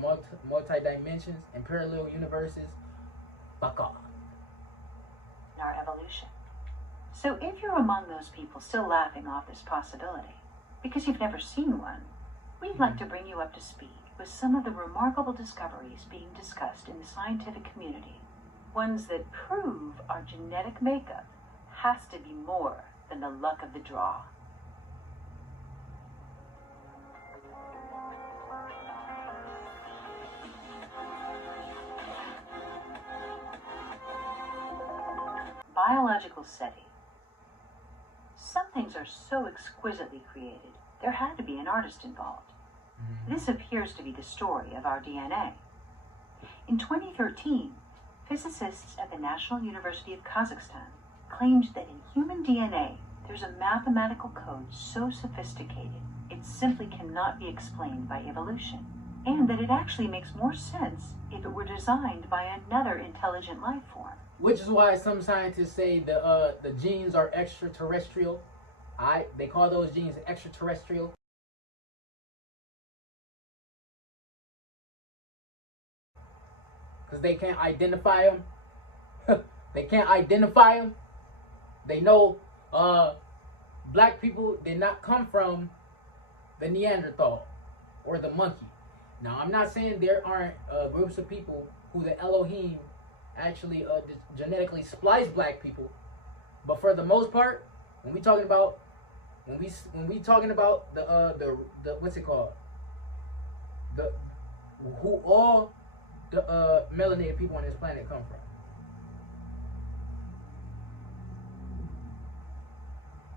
multi dimensions and parallel universes, fuck off. Our evolution. So if you're among those people still laughing off this possibility, because you've never seen one, we'd like to bring you up to speed with some of the remarkable discoveries being discussed in the scientific community, ones that prove our genetic makeup has to be more than the luck of the draw. Biological SETI. Some things are so exquisitely created, there had to be an artist involved. This appears to be the story of our DNA. In 2013, physicists at the National University of Kazakhstan claimed that in human DNA, there's a mathematical code so sophisticated it simply cannot be explained by evolution, and that it actually makes more sense if it were designed by another intelligent life form. Which is why some scientists say the genes are extraterrestrial. They call those genes extraterrestrial. Because they can't identify them. They can't identify them. They know black people did not come from the Neanderthal or the monkey. Now, I'm not saying there aren't groups of people who the Elohim actually genetically splice black people, but for the most part, when we talking about the what's it called, the who all the melanated people on this planet come from.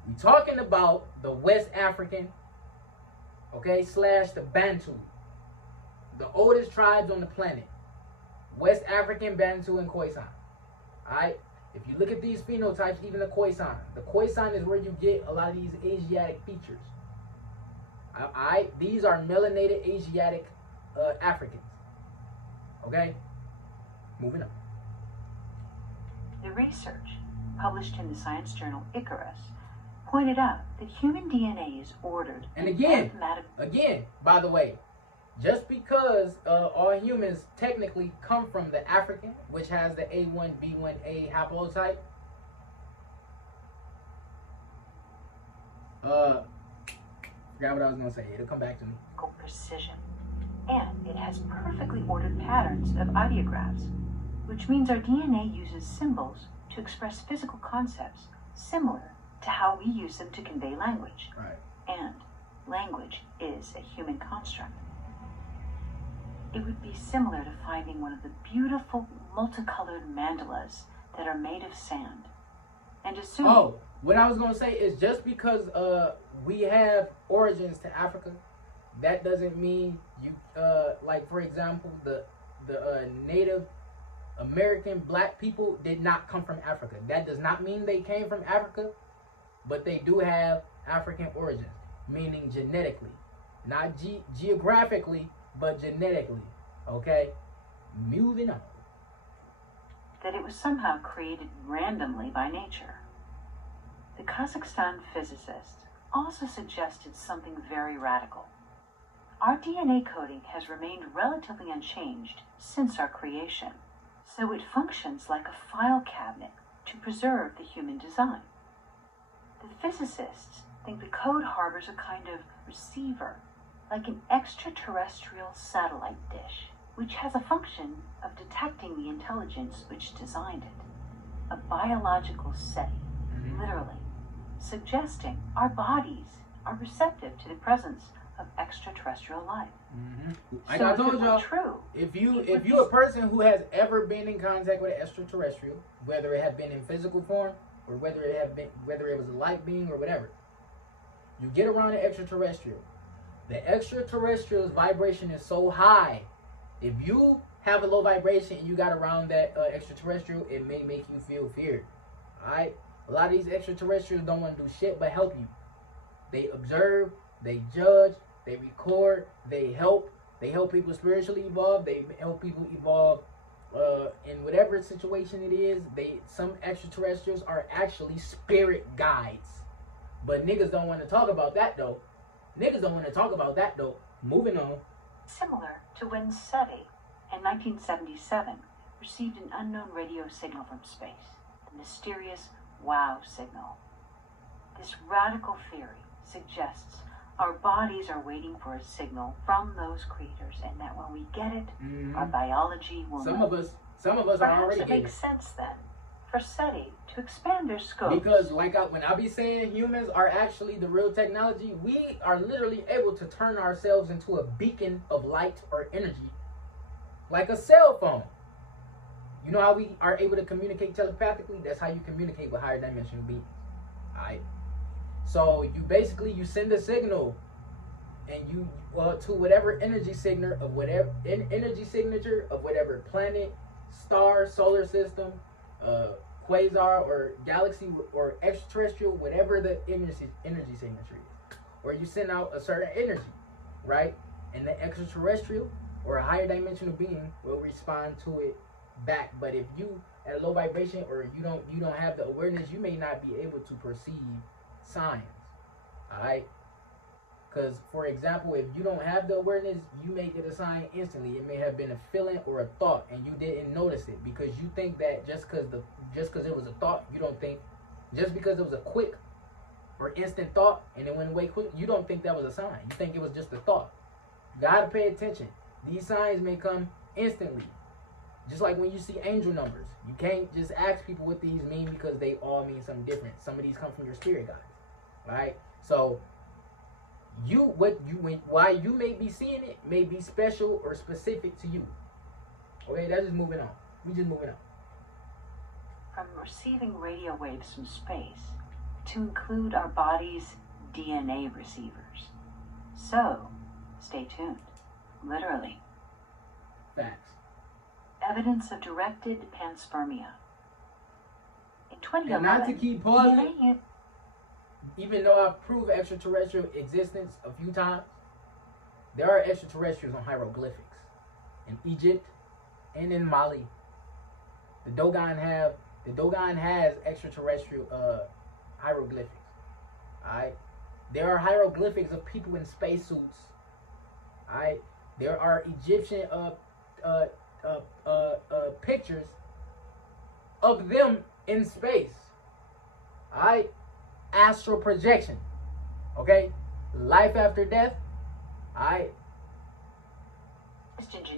We talking about the West African, okay, / the Bantu, the oldest tribes on the planet. West African, Bantu, and Khoisan. Alright? If you look at these phenotypes, even the Khoisan is where you get a lot of these Asiatic features. Alright? These are melanated Asiatic Africans. Okay? Moving on. The research, published in the science journal Icarus, pointed out that human DNA is ordered. And again, by the way, just because all humans technically come from the African, which has the A1B1A haplotype, forgot what I was gonna say. It'll come back to me. Precision, and it has perfectly ordered patterns of ideographs, which means our DNA uses symbols to express physical concepts similar to how we use them to convey language. Right. And language is a human construct. It would be similar to finding one of the beautiful multicolored mandalas that are made of sand. And assuming... Oh, what I was going to say is just because we have origins to Africa, that doesn't mean you, like for example, the Native American black people did not come from Africa. That does not mean they came from Africa, but they do have African origins, meaning genetically. Not geographically, but genetically. Okay? Moving on. That it was somehow created randomly by nature. The Kazakhstan physicists also suggested something very radical. Our DNA coding has remained relatively unchanged since our creation, so it functions like a file cabinet to preserve the human design. The physicists think the code harbors a kind of receiver, like an extraterrestrial satellite dish, which has a function of detecting the intelligence which designed it. A biological SETI, literally, suggesting our bodies are receptive to the presence of extraterrestrial life. Like So I if told it were y'all, true, if you're a person who has ever been in contact with an extraterrestrial, whether it have been in physical form or whether it was a light being or whatever, you get around an extraterrestrial. The extraterrestrial's vibration is so high. If you have a low vibration and you got around that extraterrestrial, it may make you feel feared. Alright? A lot of these extraterrestrials don't want to do shit but help you. They observe, they judge, they record, they help people spiritually evolve, they help people evolve in whatever situation it is. Some extraterrestrials are actually spirit guides. But niggas don't want to talk about that though. Moving on. Similar to when SETI in 1977 received an unknown radio signal from space, the mysterious WOW signal. This radical theory suggests our bodies are waiting for a signal from those creators, and that when we get it, our biology will Some know. of us are already Perhaps it getting makes it. sense then for SETI to expand their scope. Because when I be saying humans are actually the real technology, we are literally able to turn ourselves into a beacon of light or energy, like a cell phone. You know how we are able to communicate telepathically? That's how you communicate with higher dimensional beings. Alright? So you send a signal, and you to whatever energy signature of whatever planet, star, solar system, quasar or galaxy or extraterrestrial, whatever the energy signature is, or you send out a certain energy, right? And the extraterrestrial or a higher dimensional being will respond to it back. But if you at a low vibration or you don't have the awareness, you may not be able to perceive signs. All right. Because, for example, if you don't have the awareness, you may get a sign instantly. It may have been a feeling or a thought, and you didn't notice it because you think that just because it was a thought, you don't think, just because it was a quick or instant thought and it went away quick, you don't think that was a sign. You think it was just a thought. You gotta pay attention. These signs may come instantly. Just like when you see angel numbers. You can't just ask people what these mean because they all mean something different. Some of these come from your spirit guides. Right? So why you may be seeing it may be special or specific to you. Okay, that's just moving on. We just moving on. From receiving radio waves from space to include our body's DNA receivers. So, stay tuned. Literally. Facts. Evidence of directed panspermia. In 2011, And not to keep pausing, DNA even though I've proved extraterrestrial existence a few times, there are extraterrestrials on hieroglyphics in Egypt and in Mali. The Dogon has extraterrestrial hieroglyphics. Alright? There are hieroglyphics of people in spacesuits. Alright? There are Egyptian pictures of them in space. Alright? Astral projection. Okay? Life after death. Alright?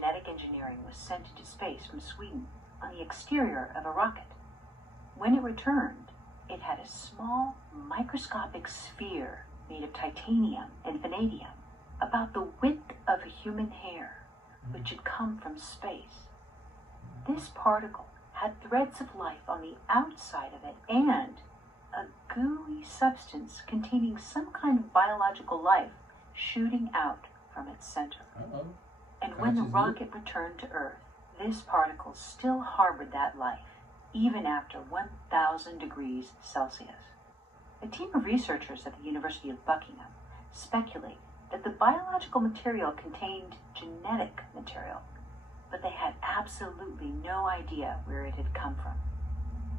genetic engineering was sent into space from Sweden on the exterior of a rocket. When it returned, it had a small microscopic sphere made of titanium and vanadium, about the width of a human hair, which had come from space. This particle had threads of life on the outside of it and a gooey substance containing some kind of biological life shooting out from its center. And when the rocket returned to Earth, this particle still harbored that life, even after 1,000 degrees Celsius. A team of researchers at the University of Buckingham speculate that the biological material contained genetic material, but they had absolutely no idea where it had come from.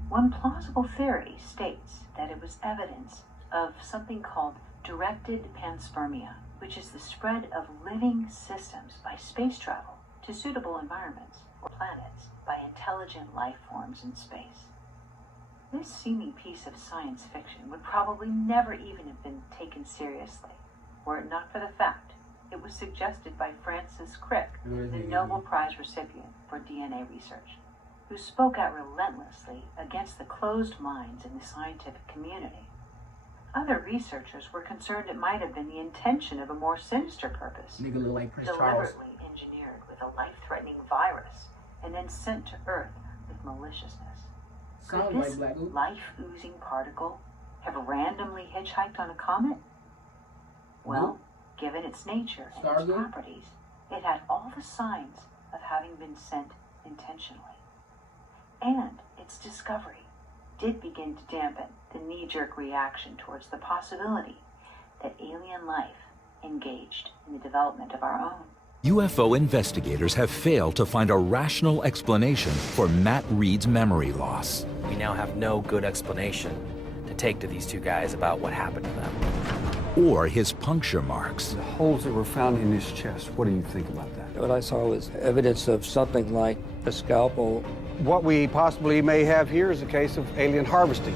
One plausible theory states that it was evidence of something called directed panspermia, which is the spread of living systems by space travel to suitable environments or planets by intelligent life forms in space. This seeming piece of science fiction would probably never even have been taken seriously, were it not for the fact it was suggested by Francis Crick, the Nobel Prize recipient for DNA research, who spoke out relentlessly against the closed minds in the scientific community. Other researchers were concerned it might have been the intention of a more sinister purpose, Nigga look like Prince Charles. deliberately engineered with a life-threatening virus and then sent to Earth with maliciousness. Sounds Could this like Black Oop. life-oozing particle have randomly hitchhiked on a comet? Well, given its nature and its Stargate? properties, it had all the signs of having been sent intentionally. And its discovery did begin to dampen the knee-jerk reaction towards the possibility that alien life engaged in the development of our own. UFO investigators have failed to find a rational explanation for Matt Reed's memory loss. We now have no good explanation to take to these two guys about what happened to them. Or his puncture marks. The holes that were found in his chest, what do you think about that? What I saw was evidence of something like a scalpel. What we possibly may have here is a case of alien harvesting.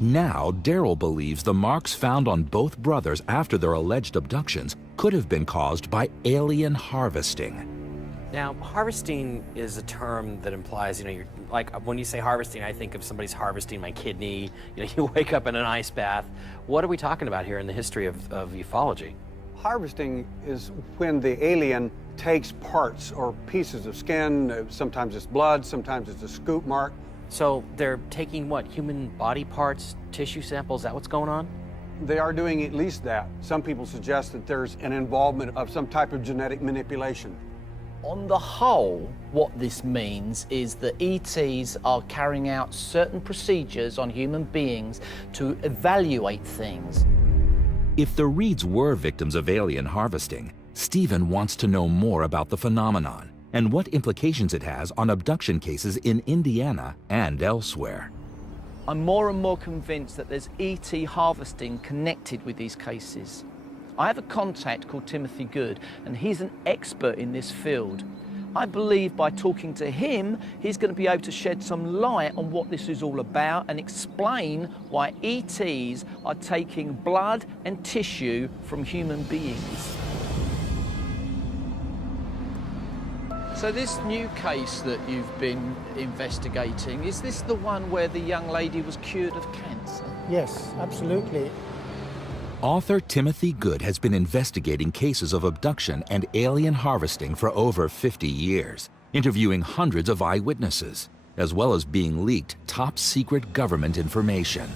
Now, Daryl believes the marks found on both brothers after their alleged abductions could have been caused by alien harvesting. Now, harvesting is a term that implies, you're like, when you say harvesting, I think of somebody's harvesting my kidney. You wake up in an ice bath. What are we talking about here in the history of ufology? Harvesting is when the alien takes parts or pieces of skin, sometimes it's blood, sometimes it's a scoop mark. So they're taking what, human body parts, tissue samples, is that what's going on? They are doing at least that. Some people suggest that there's an involvement of some type of genetic manipulation. On the whole, what this means is that ETs are carrying out certain procedures on human beings to evaluate things. If the Reeds were victims of alien harvesting, Stephen wants to know more about the phenomenon and what implications it has on abduction cases in Indiana and elsewhere. I'm more and more convinced that there's ET harvesting connected with these cases. I have a contact called Timothy Good, and he's an expert in this field. I believe by talking to him, he's going to be able to shed some light on what this is all about and explain why ETs are taking blood and tissue from human beings. So this new case that you've been investigating, is this the one where the young lady was cured of cancer? Yes, absolutely. Author Timothy Good has been investigating cases of abduction and alien harvesting for over 50 years, interviewing hundreds of eyewitnesses, as well as being leaked top-secret government information.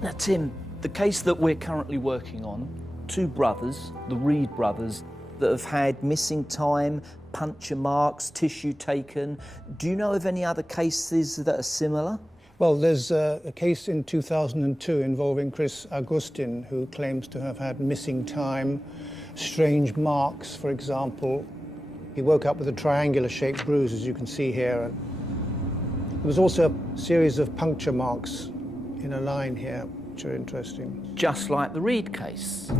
Now, Tim, the case that we're currently working on, two brothers, the Reed brothers, that have had missing time, puncture marks, tissue taken. Do you know of any other cases that are similar? Well, there's a case in 2002 involving Chris Augustin, who claims to have had missing time, strange marks, for example. He woke up with a triangular-shaped bruise, as you can see here. There was also a series of puncture marks in a line here, which are interesting. Just like the Reed case.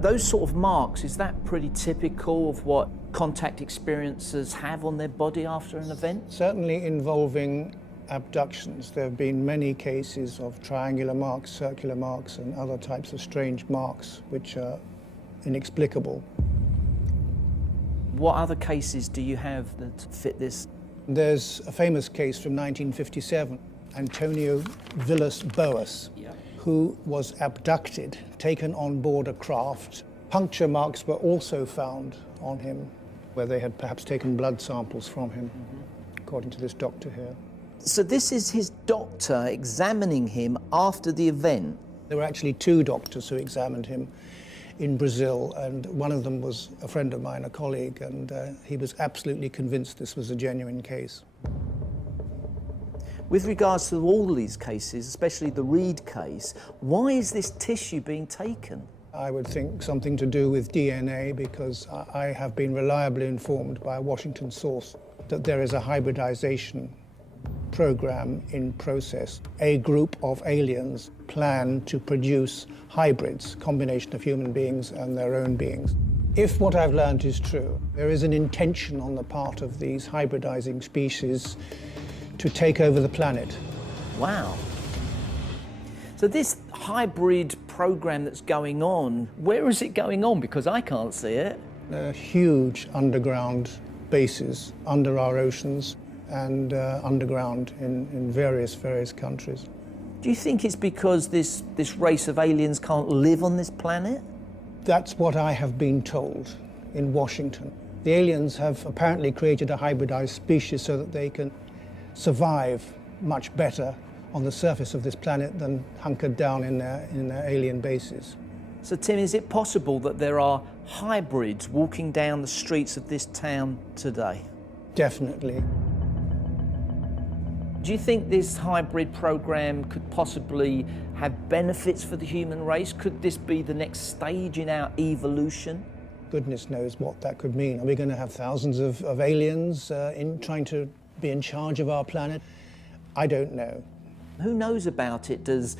Those sort of marks, is that pretty typical of what contact experiencers have on their body after an event? Certainly involving abductions. There have been many cases of triangular marks, circular marks, and other types of strange marks which are inexplicable. What other cases do you have that fit this? There's a famous case from 1957, Antonio Villas Boas, who was abducted, taken on board a craft. Puncture marks were also found on him, where they had perhaps taken blood samples from him, according to this doctor here. So this is his doctor examining him after the event? There were actually two doctors who examined him in Brazil, and one of them was a friend of mine, a colleague, and he was absolutely convinced this was a genuine case. With regards to all these cases, especially the Reed case, why is this tissue being taken? I would think something to do with DNA, because I have been reliably informed by a Washington source that there is a hybridization program in process. A group of aliens plan to produce hybrids, combination of human beings and their own beings. If what I've learned is true, there is an intention on the part of these hybridizing species to take over the planet. Wow. So this hybrid program that's going on, where is it going on? Because I can't see it. There are huge underground bases under our oceans and underground in various countries. Do you think it's because this race of aliens can't live on this planet? That's what I have been told in Washington. The aliens have apparently created a hybridized species so that they can survive much better on the surface of this planet than hunkered down in their alien bases. So Tim, is it possible that there are hybrids walking down the streets of this town today? Definitely. Do Do you think this hybrid program could possibly have benefits for the human race? Could this be the next stage in our evolution? Goodness knows what that could mean. Are we going to have thousands of aliens trying to be in charge of our planet? I don't know. Who knows about it? Does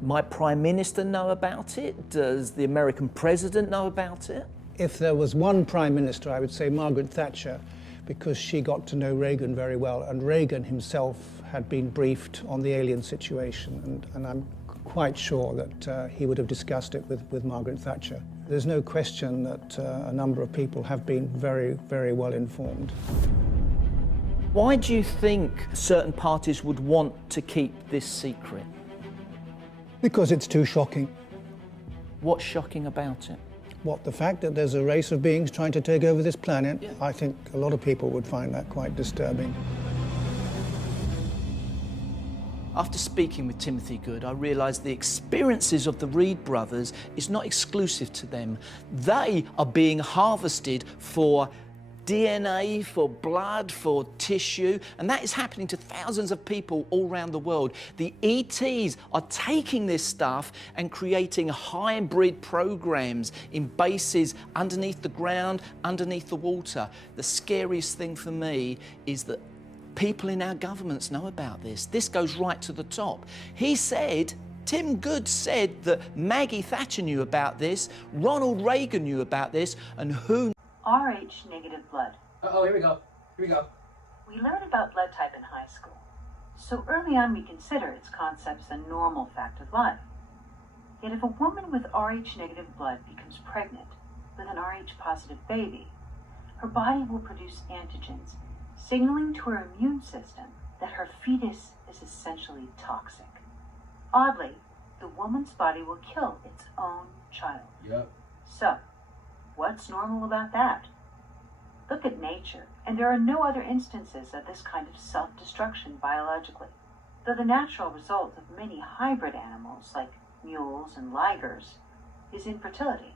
my Prime Minister know about it? Does the American President know about it? If there was one Prime Minister, I would say Margaret Thatcher, because she got to know Reagan very well, and Reagan himself had been briefed on the alien situation, and I'm quite sure that he would have discussed it with Margaret Thatcher. There's no question that a number of people have been very, very well informed. Why do you think certain parties would want to keep this secret? Because it's too shocking. What's shocking about it? What, the fact that there's a race of beings trying to take over this planet? Yeah. I think a lot of people would find that quite disturbing. After speaking with Timothy Good, I realised the experiences of the Reed brothers is not exclusive to them. They are being harvested for DNA, for blood, for tissue, and that is happening to thousands of people all around the world. The ETs are taking this stuff and creating hybrid programs in bases underneath the ground, underneath the water. The scariest thing for me is that people in our governments know about this. This goes right to the top. He said, Tim Good said that Maggie Thatcher knew about this, Ronald Reagan knew about this, and who Rh negative blood. Uh-oh, here we go. Here we go. We learn about blood type in high school. So early on we consider its concepts a normal fact of life. Yet if a woman with Rh negative blood becomes pregnant with an Rh positive baby, her body will produce antigens, signaling to her immune system that her fetus is essentially toxic. Oddly, the woman's body will kill its own child. Yep. So, what's normal about that? Look at nature, and there are no other instances of this kind of self-destruction biologically, though the natural result of many hybrid animals, like mules and ligers, is infertility.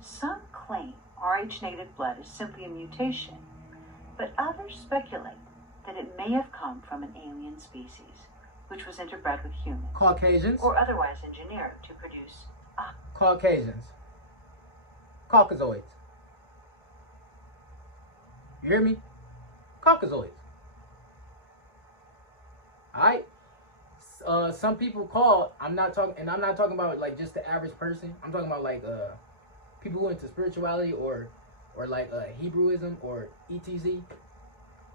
Some claim Rh negative blood is simply a mutation, but others speculate that it may have come from an alien species, which was interbred with humans. Caucasians. Or otherwise engineered to produce Caucasians. Caucasoids. You hear me? Caucasoids. Alright? Some people call, I'm not talking about like just the average person. I'm talking about like people who into spirituality or like Hebrewism or ETZ.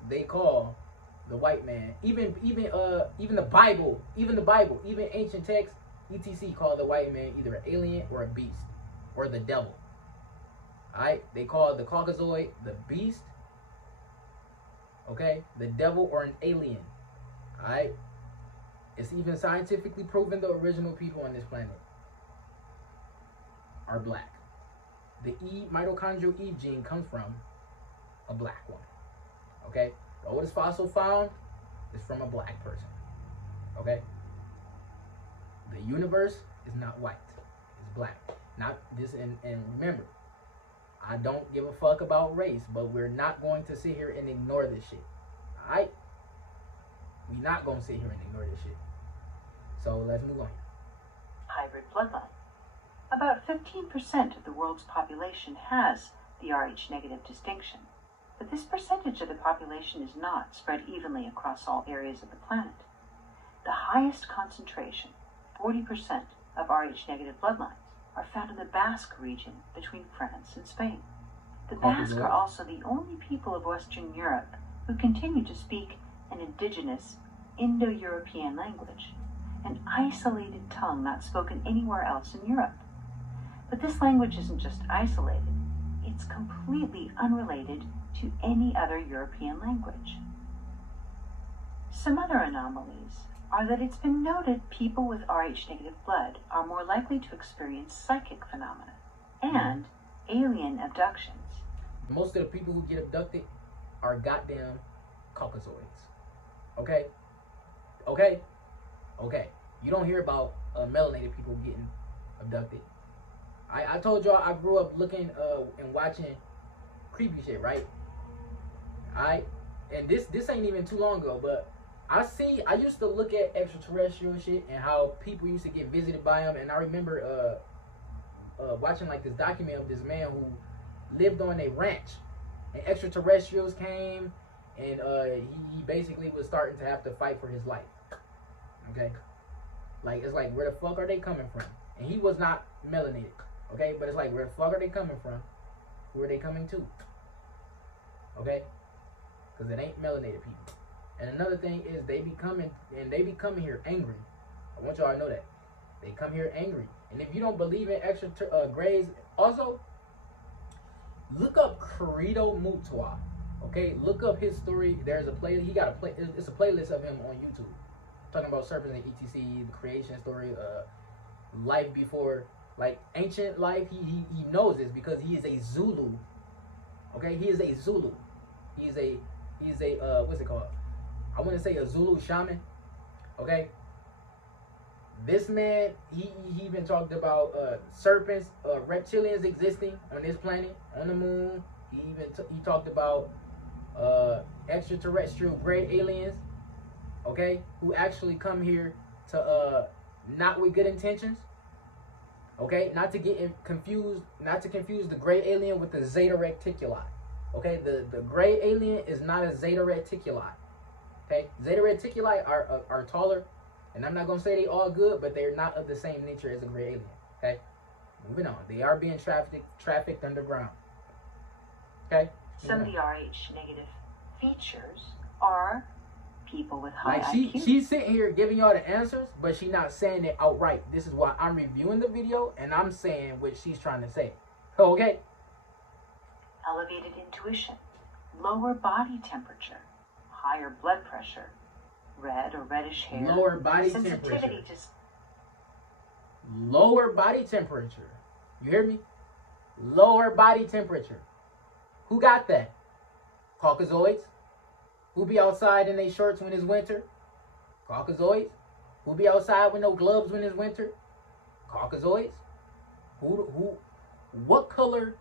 They call the white man, even the Bible, even ancient texts, ETC call the white man either an alien or a beast or the devil. Alright? They call the Caucasoid the beast, okay, the devil, or an alien. Alright? It's even scientifically proven the original people on this planet are black. The mitochondrial Eve gene comes from a black woman. Okay? The oldest fossil found is from a black person. Okay? The universe is not white. It's black. Not this, and remember, I don't give a fuck about race, but we're not going to sit here and ignore this shit. Alright? We're not going to sit here and ignore this shit. So let's move on. Hybrid bloodline. About 15% of the world's population has the Rh negative distinction, but this percentage of the population is not spread evenly across all areas of the planet. The highest concentration, 40% of Rh negative bloodlines, are found in the Basque region between France and Spain. The Basque are also the only people of Western Europe who continue to speak an indigenous Indo-European language, an isolated tongue not spoken anywhere else in Europe. But this language isn't just isolated, it's completely unrelated to any other European language. Some other anomalies are that it's been noted people with Rh negative blood are more likely to experience psychic phenomena and alien abductions. Most of the people who get abducted are goddamn Caucasoids. Okay? Okay? Okay. You don't hear about melanated people getting abducted. I told y'all I grew up looking and watching creepy shit, right? Alright? And this ain't even too long ago, but I used to look at extraterrestrial shit and how people used to get visited by them, and I remember watching like this document of this man who lived on a ranch, and extraterrestrials came, and he basically was starting to have to fight for his life. Okay, like it's like, where the fuck are they coming from? And he was not melanated. Okay, but it's like, where the fuck are they coming from? Who are they coming to? Okay, because it ain't melanated people. And another thing is they be coming here angry. I want y'all to know that. They come here angry. And if you don't believe in extra grays, also look up Corrido Mutua. Okay, look up his story. There's a play. He got a play. It's a playlist of him on YouTube talking about serpents and etc. The creation story, life before, like ancient life. He knows this because he is a Zulu. Okay, he is a Zulu. He's a what's it called? I want to say a Zulu shaman. Okay. This man, he even talked about serpents, reptilians existing on this planet, on the moon. He talked about extraterrestrial gray aliens, okay, who actually come here to not with good intentions, okay, not to confuse the gray alien with the Zeta Reticuli, okay. The gray alien is not a Zeta Reticuli, okay. Zeta Reticuli are taller. And I'm not going to say they all good, but they're not of the same nature as a gray alien. Okay? Moving on. They are being trafficked underground. Okay? Some of the Rh negative features are people with high IQ. She's sitting here giving y'all the answers, but she's not saying it outright. This is why I'm reviewing the video, and I'm saying what she's trying to say. Okay? Elevated intuition, lower body temperature, higher blood pressure, red or reddish hair, lower body temperature. Lower body temperature. You hear me? Lower body temperature. Who got that? Caucasoids. Who be outside in their shorts when it's winter? Caucasoids. Who be outside with no gloves when it's winter? Caucasoids. What color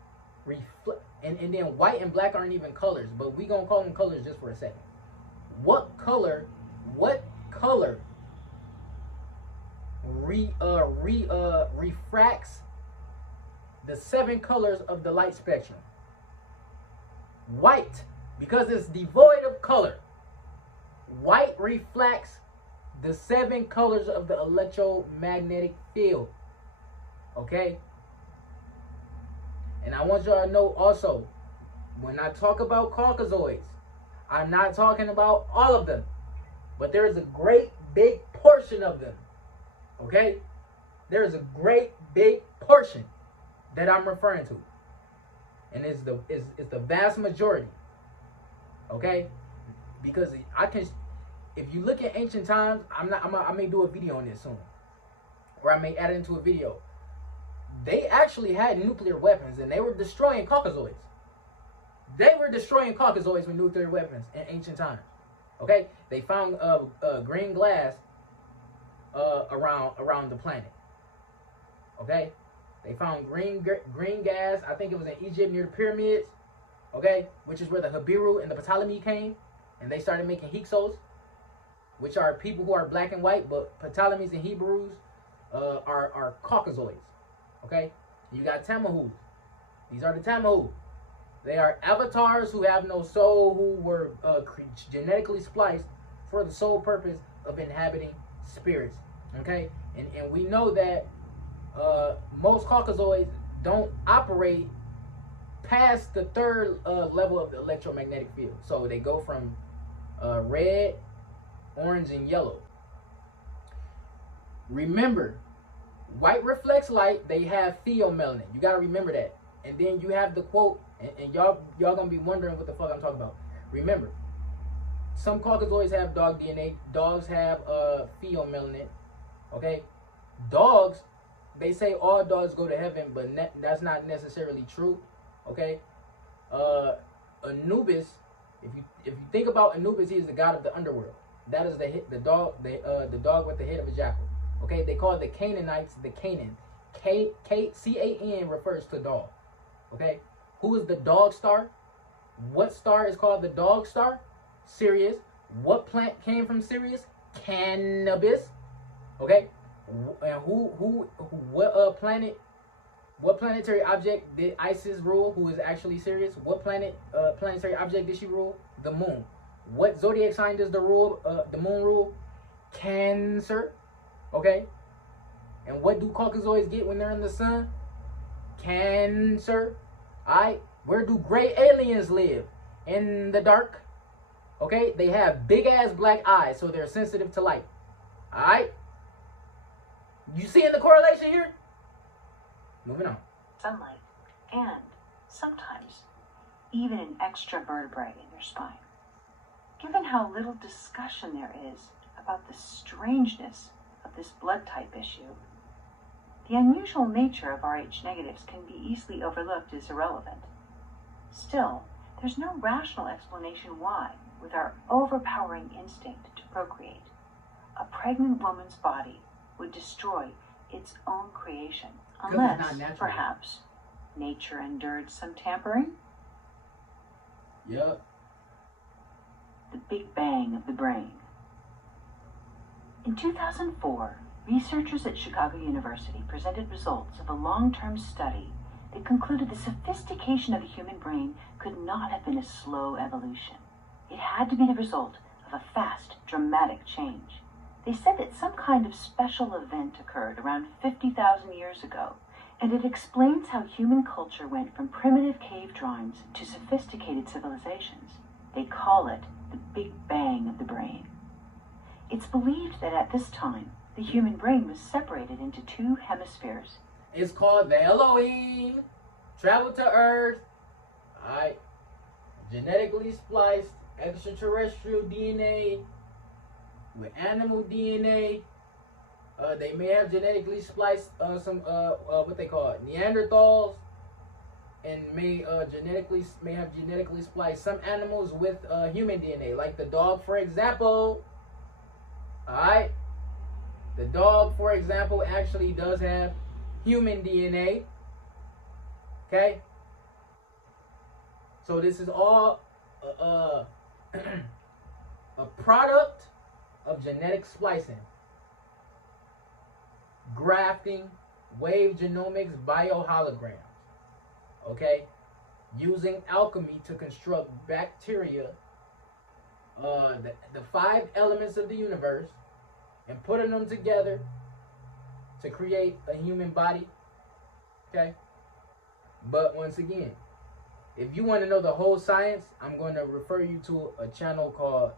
reflect? And then white and black aren't even colors, but we gonna call them colors just for a second. What color refracts the 7 colors of the light spectrum? White, because it's devoid of color. White reflects the 7 colors of the electromagnetic field. Okay? And I want y'all to know also, when I talk about Caucasoids, I'm not talking about all of them. But there is a great big portion of them. Okay? There is a great big portion that I'm referring to. And it's the vast majority. Okay? Because if you look at ancient times, I may do a video on this soon. Or I may add it into a video. They actually had nuclear weapons and they were destroying Caucasoids. They were destroying Caucasoids with nuclear weapons in ancient times. Okay, they found green glass around the planet. Okay, they found green gas. I think it was in Egypt near the pyramids. Okay, which is where the Habiru and the Ptolemy came, and they started making Hyksos, which are people who are black and white, but Ptolemies and Hebrews are Caucasoids. Okay, you got Tamahus. These are the Tamahu. They are avatars who have no soul, who were genetically spliced for the sole purpose of inhabiting spirits. Okay? And we know that most Caucasoids don't operate past the 3rd level of the electromagnetic field. So they go from red, orange, and yellow. Remember, white reflects light. They have pheomelanin. You got to remember that. And then you have the quote, and y'all gonna be wondering what the fuck I'm talking about. Remember, some Caucasoids have dog DNA. Dogs have pheomelanin. Okay, dogs. They say all dogs go to heaven, but that's not necessarily true. Okay, Anubis. If you think about Anubis, he is the god of the underworld. That is the dog with the head of a jackal. Okay, they call the Canaanites the Canaan. Can refers to dog. Okay, who is the dog star? What star is called the dog star? Sirius. What plant came from Sirius? Cannabis. Okay. And what planet? What planetary object did Isis rule, who is actually Sirius? What planetary object did she rule? The moon. What zodiac sign does the moon rule? Cancer. Okay. And what do Caucasoids get when they're in the sun? Cancer. Alright. Where do gray aliens live? In the dark. Okay. They have big ass black eyes, so they're sensitive to light. Alright. You seeing the correlation here? Moving on. Sunlight, and sometimes even an extra vertebrae in your spine. Given how little discussion there is about the strangeness of this blood type issue, the unusual nature of Rh negatives can be easily overlooked as irrelevant. Still, there's no rational explanation why, with our overpowering instinct to procreate, a pregnant woman's body would destroy its own creation, unless, perhaps, nature endured some tampering? Yep. The Big Bang of the brain. In 2004, researchers at Chicago University presented results of a long-term study that concluded the sophistication of the human brain could not have been a slow evolution. It had to be the result of a fast, dramatic change. They said that some kind of special event occurred around 50,000 years ago, and it explains how human culture went from primitive cave drawings to sophisticated civilizations. They call it the Big Bang of the brain. It's believed that at this time, the human brain was separated into two hemispheres. It's called the Elohim. Traveled to Earth. Alright. Genetically spliced extraterrestrial DNA with animal DNA. They may have genetically spliced some what they call it, Neanderthals, and may have genetically spliced some animals with human DNA, like the dog, for example. Alright, the dog, for example, actually does have human DNA. Okay, so this is all a product of genetic splicing, grafting, wave genomics, bioholograms. Okay, using alchemy to construct bacteria, the 5 elements of the universe, and putting them together to create a human body. Okay, but once again, if you want to know the whole science, I'm going to refer you to a channel called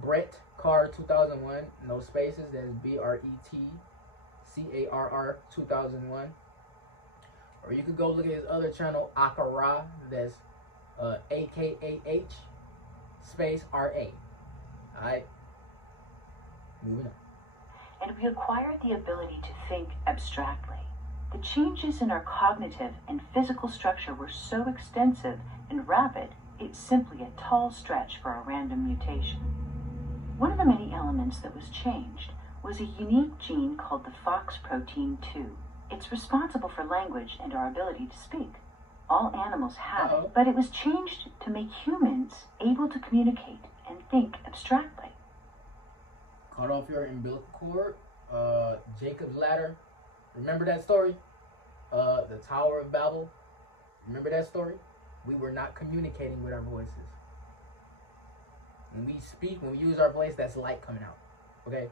Brett Carr 2001, no spaces. That's BRETCARR 2001. Or you could go look at his other channel, Akara. That's AKAH space RA. Alright, moving on. And we acquired the ability to think abstractly. The changes in our cognitive and physical structure were so extensive and rapid, it's simply a tall stretch for a random mutation. One of the many elements that was changed was a unique gene called the FOX protein 2. It's responsible for language and our ability to speak. All animals have it, but it was changed to make humans able to communicate and think abstractly. Cut off your umbilical cord, Jacob's ladder. Remember that story? The Tower of Babel. Remember that story? We were not communicating with our voices. When we speak, when we use our voice, that's light coming out. Okay?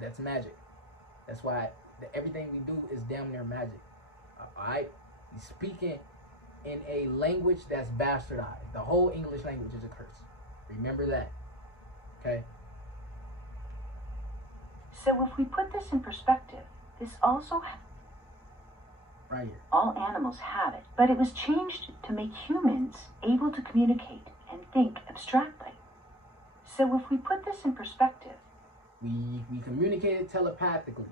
That's magic. That's why everything we do is damn near magic. Alright? We speaking in a language that's bastardized. The whole English language is a curse. Remember that. Okay? So if we put this in perspective, this also right here. All animals have it, but it was changed to make humans able to communicate and think abstractly. So if we put this in perspective, we communicated telepathically.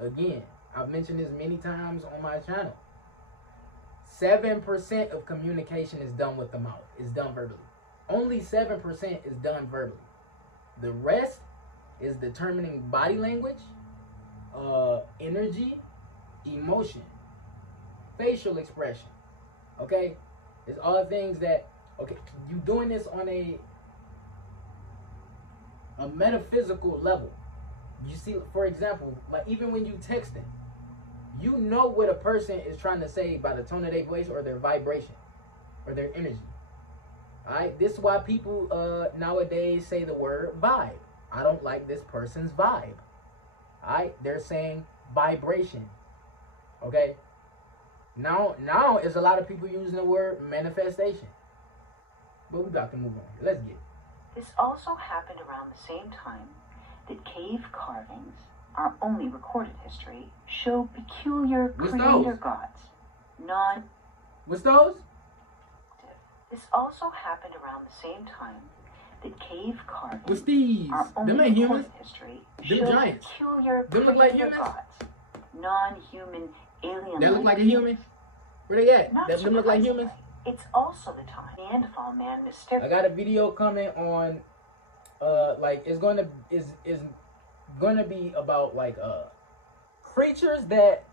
Again, I've mentioned this many times on my channel. 7% of communication is done with the mouth. It's done verbally. Only 7% is done verbally. The rest is determining body language, energy, emotion, facial expression. Okay? It's all things that, okay, you doing this on a a metaphysical level. You see, for example, like even when you texting, you know what a person is trying to say by the tone of their voice or their vibration or their energy. Alright, this is why people nowadays say the word vibe. I don't like this person's vibe. Alright, they're saying vibration. Okay. Now is a lot of people using the word manifestation. But we got to move on. Let's get it. This also happened around the same time that cave carvings, our only recorded history, show peculiar What's creator those? gods. What's those? This also happened around the same time that cave carvings, What's these? our only Them ain't recorded humans. history, Them show giants. peculiar Them look like creator humans? gods. Non-human alien. That look like a human? Where they at? Not Them look like surprisingly, humans? It's also the time Neanderthal man I got a video coming on like it's gonna be about like creatures that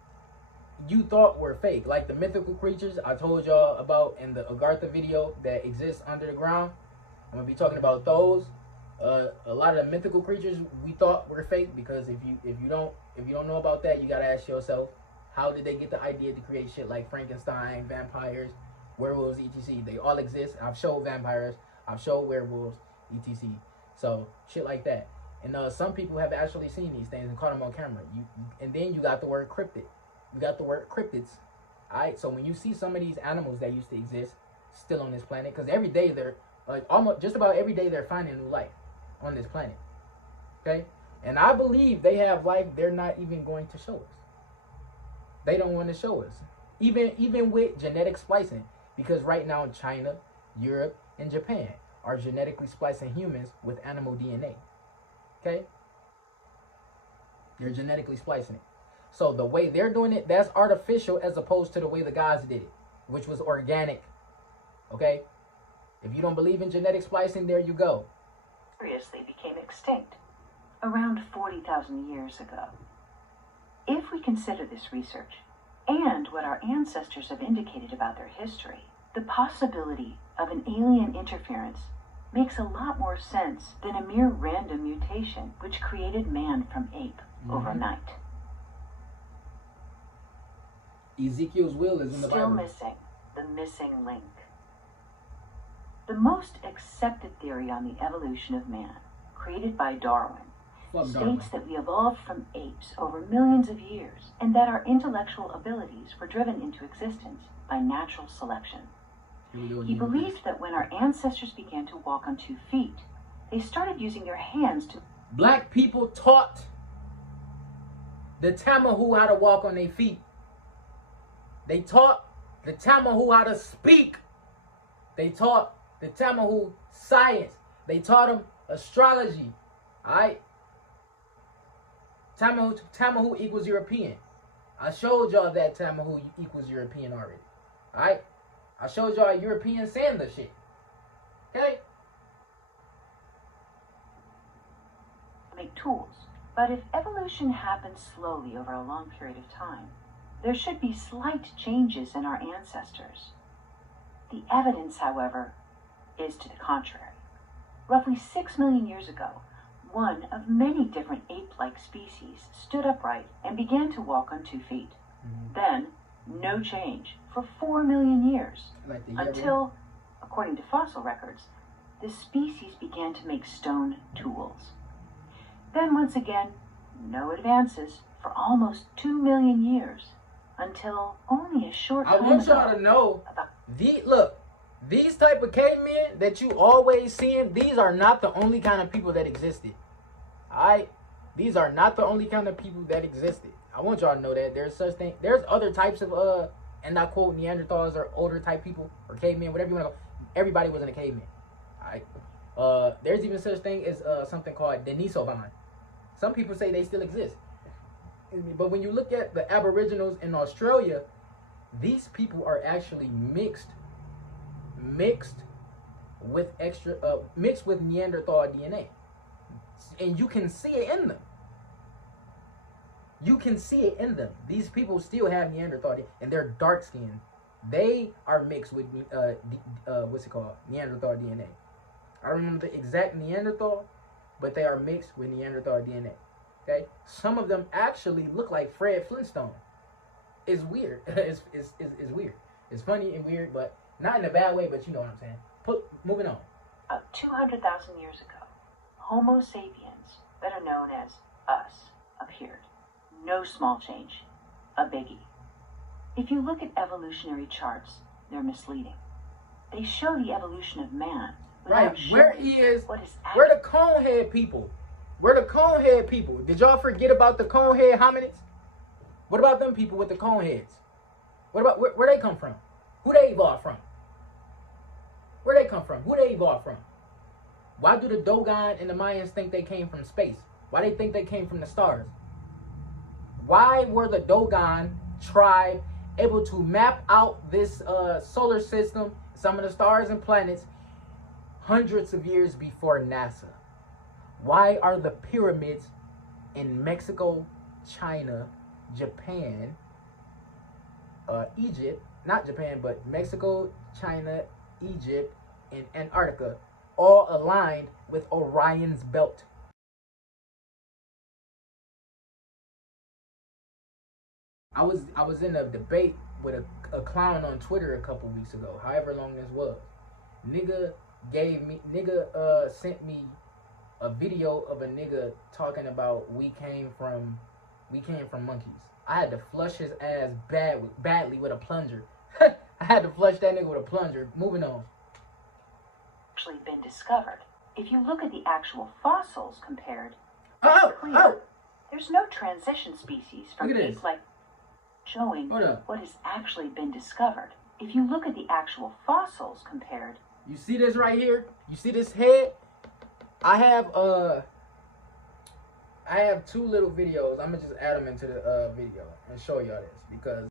you thought were fake, like the mythical creatures I told y'all about in the Agartha video that exists under the ground. I'm gonna be talking about those. A lot of the mythical creatures we thought were fake, because if you don't know about that, you gotta ask yourself, how did they get the idea to create shit like Frankenstein, vampires, werewolves, etc. They all exist. I've showed vampires, I've showed werewolves, etc. So shit like that. And some people have actually seen these things and caught them on camera. And then you got the word cryptid. You got the word cryptids. Alright, so when you see some of these animals that used to exist still on this planet, because every day they're like almost just about every day they're finding new life on this planet. Okay? And I believe they have life they're not even going to show us. They don't want to show us. Even with genetic splicing. Because right now in China, Europe, and Japan are genetically splicing humans with animal DNA. Okay? They're genetically splicing it. So the way they're doing it, that's artificial as opposed to the way the gods did it, which was organic. Okay? If you don't believe in genetic splicing, there you go. Seriously became extinct around 40,000 years ago. If we consider this research and what our ancestors have indicated about their history, the possibility of an alien interference makes a lot more sense than a mere random mutation which created man from ape overnight. Ezekiel's will is in the Still Bible. missing the missing link. The most accepted theory on the evolution of man, created by Darwin, states that we evolved from apes over millions of years and that our intellectual abilities were driven into existence by natural selection. He believed that when our ancestors began to walk on 2 feet, they started using their hands to... Black people taught the Tamahu how to walk on their feet. They taught the Tamahu how to speak. They taught the Tamahu science. They taught them astrology. Alright? Tamahu equals European. I showed y'all that Tamahu equals European already. Alright? I showed y'all European saying the shit. Okay? Make tools. But if evolution happens slowly over a long period of time, there should be slight changes in our ancestors. The evidence, however, is to the contrary. Roughly 6 million years ago, one of many different ape-like species stood upright and began to walk on 2 feet. Then, no change for 4 million years, until, according to fossil records, the species began to make stone tools. Then once again, no advances for almost 2 million years, until only a short time I want y'all to know, these type of cavemen that you always seeing, these are not the only kind of people that existed. Alright? These are not the only kind of people that existed. I want y'all to know that there's such thing. There's other types of and I quote, Neanderthals or older type people or cavemen, whatever you want to go. Everybody wasn't a caveman. Alright? There's even such thing as something called Denisovan. Some people say they still exist. But when you look at the Aboriginals in Australia, these people are actually mixed with Neanderthal DNA. And you can see it in them. You can see it in them. These people still have Neanderthal DNA, and they're dark skinned. They are mixed with Neanderthal DNA. I don't remember the exact Neanderthal, but they are mixed with Neanderthal DNA. Okay, some of them actually look like Fred Flintstone. It's weird. It's weird. It's funny and weird, but not in a bad way. But you know what I'm saying. Moving on. About 200,000 years ago, Homo sapiens, better known as us, appeared. No small change. A biggie. If you look at evolutionary charts, they're misleading. They show the evolution of man. Right, where the conehead people? Where the conehead people? Did y'all forget about the conehead hominids? What about them people with the cone heads? What about where they come from? Who they evolved from? Where they come from? Who they evolved from? Why do the Dogon and the Mayans think they came from space? Why they think they came from the stars? Why were the Dogon tribe able to map out this solar system, some of the stars and planets, hundreds of years before NASA? Why are the pyramids in Mexico, China, Japan, Egypt, not Japan, but Mexico, China, Egypt, and Antarctica, all aligned with Orion's belt? I was in a debate with a clown on Twitter a couple weeks ago, however long this was. Nigga sent me a video of a nigga talking about we came from monkeys. I had to flush his ass badly with a plunger. I had to flush that nigga with a plunger. Moving on. Actually been discovered. If you look at the actual fossils compared, there's no transition species from ape-like showing what has actually been discovered. If you look at the actual fossils compared, you see this right here? You see this head? I have two little videos. I'm gonna just add them into the video and show y'all this because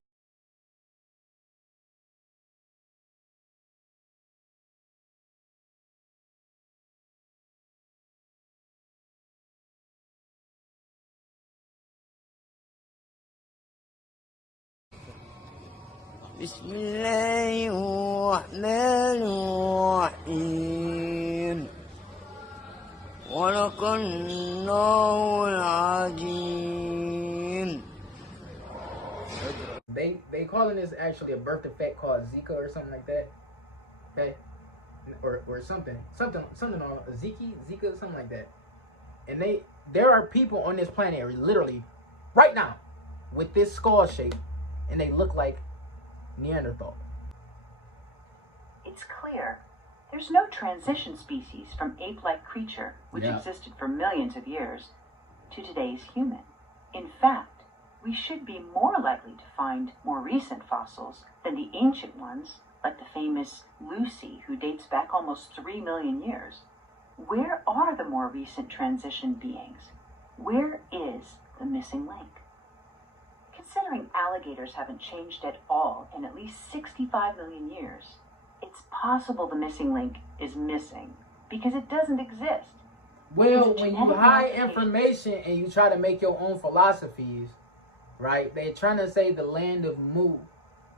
they calling this actually a birth defect called Zika or something like that. Okay? Or something on Zika, something like that. And there are people on this planet literally right now with this skull shape, and they look like Neanderthal. It's clear there's no transition species from ape-like creature, which existed for millions of years, to today's human. In fact, we should be more likely to find more recent fossils than the ancient ones, like the famous Lucy, who dates back almost 3 million years. Where are the more recent transition beings? Where is the missing link? Considering alligators haven't changed at all in at least 65 million years, it's possible the missing link is missing because it doesn't exist. Well, when you hide information and you try to make your own philosophies, right? They're trying to say the land of Mu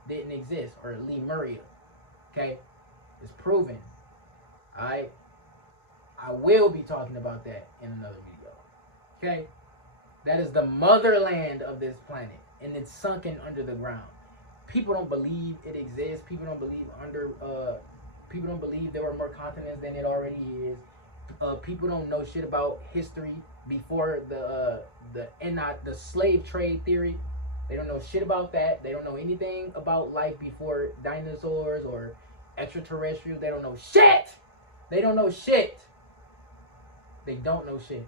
didn't exist, or Lemuria. Okay? It's proven. Alright? I will be talking about that in another video. Okay? That is the motherland of this planet, and it's sunken under the ground. People don't believe it exists. People don't believe there were more continents than it already is. People don't know shit about history before the slave trade theory. They don't know shit about that. They don't know anything about life before dinosaurs or extraterrestrials. They don't know shit. They don't know shit. They don't know shit.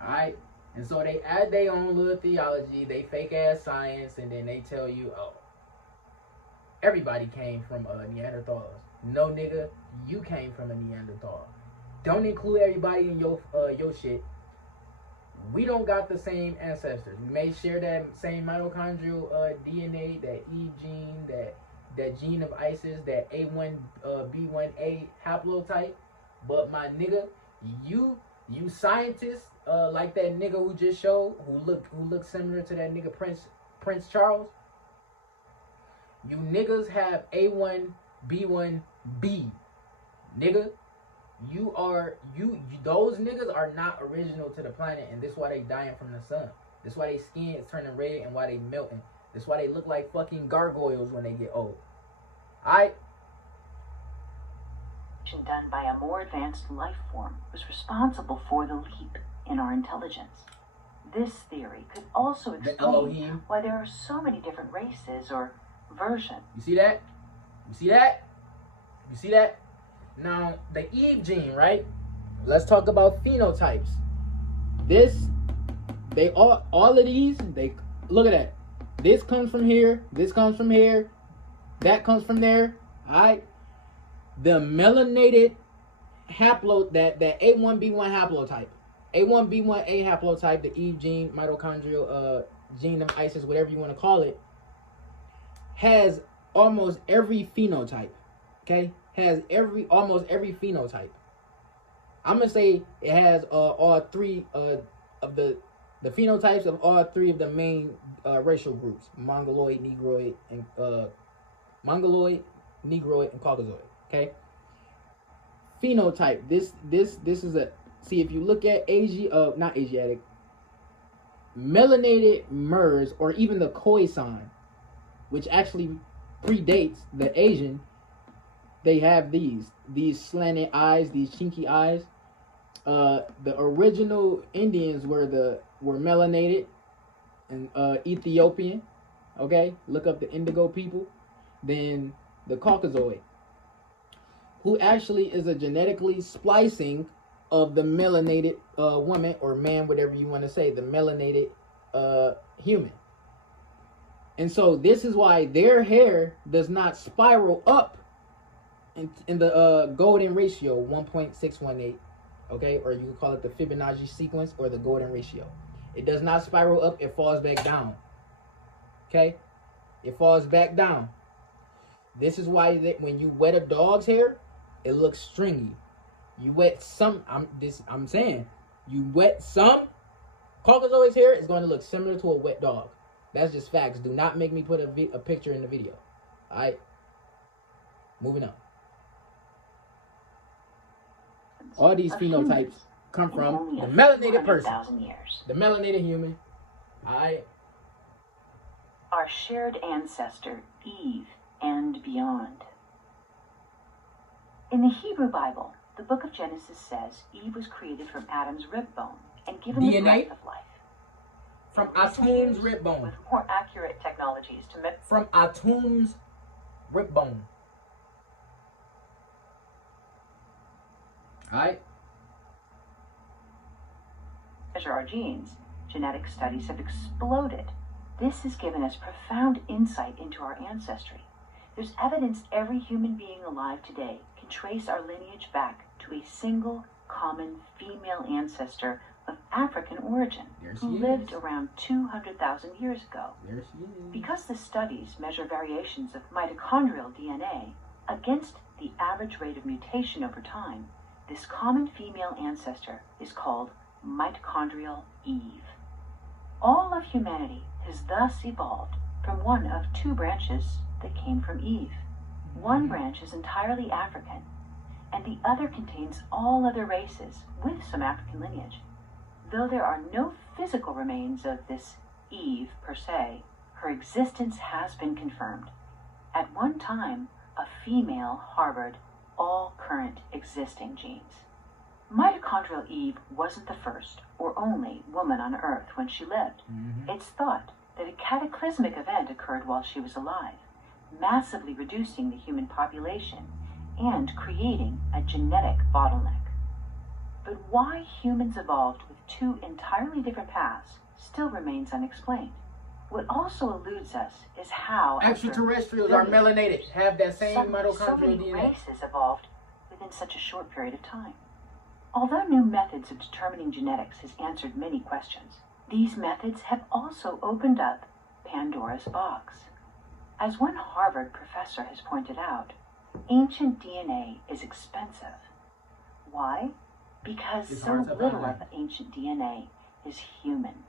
Alright? And so they add their own little theology, they fake ass science, and then they tell you, oh, everybody came from Neanderthals. No, nigga, you came from a Neanderthal. Don't include everybody in your shit. We don't got the same ancestors. We may share that same mitochondrial DNA, that E gene, that gene of Isis, that A1B1A haplotype. But my nigga, you scientists, like that nigga who just showed, who look similar to that nigga Prince Charles. You niggas have A1B1B, nigga. those niggas are not original to the planet, and this is why they dying from the sun. This is why their skin is turning red and why they melting. This is why they look like fucking gargoyles when they get old. Alright? Done by a more advanced life form was responsible for the leap in our intelligence. This theory could also explain why there are so many different races or versions. You see that? You see that? You see that? Now, the Eve gene, right? Let's talk about phenotypes. All of these, look at that. This comes from here, this comes from here, that comes from there. Alright? The melanated that A1B1 haplotype, A1B1A haplotype, the Eve gene, mitochondrial gene of Isis, whatever you want to call it, has almost every phenotype. Okay, has almost every phenotype. I'm gonna say it has all three of the phenotypes of all three of the main racial groups: Mongoloid, Negroid, and Caucasoid. Okay. Phenotype. This is a, see, if you look at not Asiatic, melanated MERS, or even the Khoisan, which actually predates the Asian, they have these slanted eyes, these chinky eyes. The original Indians were melanated and Ethiopian. Okay, look up the Indigo people. Then the Caucasoid, who actually is a genetically splicing of the melanated woman or man, whatever you want to say, the melanated human. And so this is why their hair does not spiral up in the golden ratio 1.618, okay, or you can call it the Fibonacci sequence or the golden ratio. It does not spiral up, it falls back down. Okay, it falls back down. This is why when you wet a dog's hair, it looks stringy. You wet some, I'm saying, you wet some Caucasoid's hair, it's going to look similar to a wet dog. That's just facts. Do not make me put a picture in the video. Alright? Moving on. All these phenotypes come from the melanated person. The melanated human. Alright? Our shared ancestor, Eve, and beyond. In the Hebrew Bible, the book of Genesis says Eve was created from Adam's rib bone and given the breath of life. From Atum's rib bone. With more accurate technologies to from Atum's rib bone. Alright? Measure our genes. Genetic studies have exploded. This has given us profound insight into our ancestry. There's evidence every human being alive today can trace our lineage back to a single common female ancestor of African origin who lived around 200,000 years ago. Because the studies measure variations of mitochondrial DNA against the average rate of mutation over time, this common female ancestor is called mitochondrial Eve. All of humanity has thus evolved from one of two branches that came from Eve. One branch is entirely African, and the other contains all other races with some African lineage. Though there are no physical remains of this Eve per se, her existence has been confirmed. At one time, a female harbored all current existing genes. Mitochondrial Eve wasn't the first or only woman on Earth when she lived. It's thought that a cataclysmic event occurred while she was alive, massively reducing the human population and creating a genetic bottleneck. But why humans evolved with two entirely different paths still remains unexplained. What also eludes us is how extraterrestrials are melanated, have that same mitochondrial so many DNA. races evolved within such a short period of time. Although new methods of determining genetics has answered many questions, these methods have also opened up Pandora's box. As one Harvard professor has pointed out, ancient DNA is expensive. Why? Because so little of ancient DNA is human.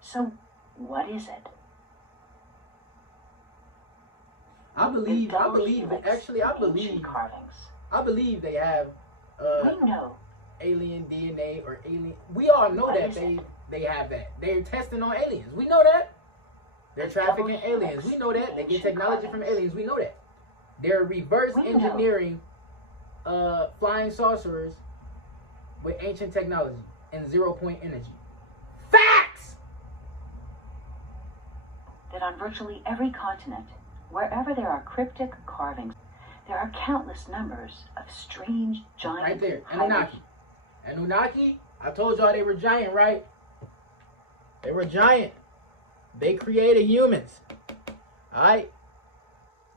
So what is it? I believe they have We know. Alien DNA or alien. We all know that they have that. They're testing on aliens. We know that. They're trafficking aliens. We know that. They get technology from aliens. We know that. They're reverse engineering flying saucers with ancient technology and 0-point energy. Facts! That on virtually every continent, wherever there are cryptic carvings, there are countless numbers of strange giant right there, Anunnaki. Anunnaki, I told y'all they were giant, right? They were giant. They created humans. Alright?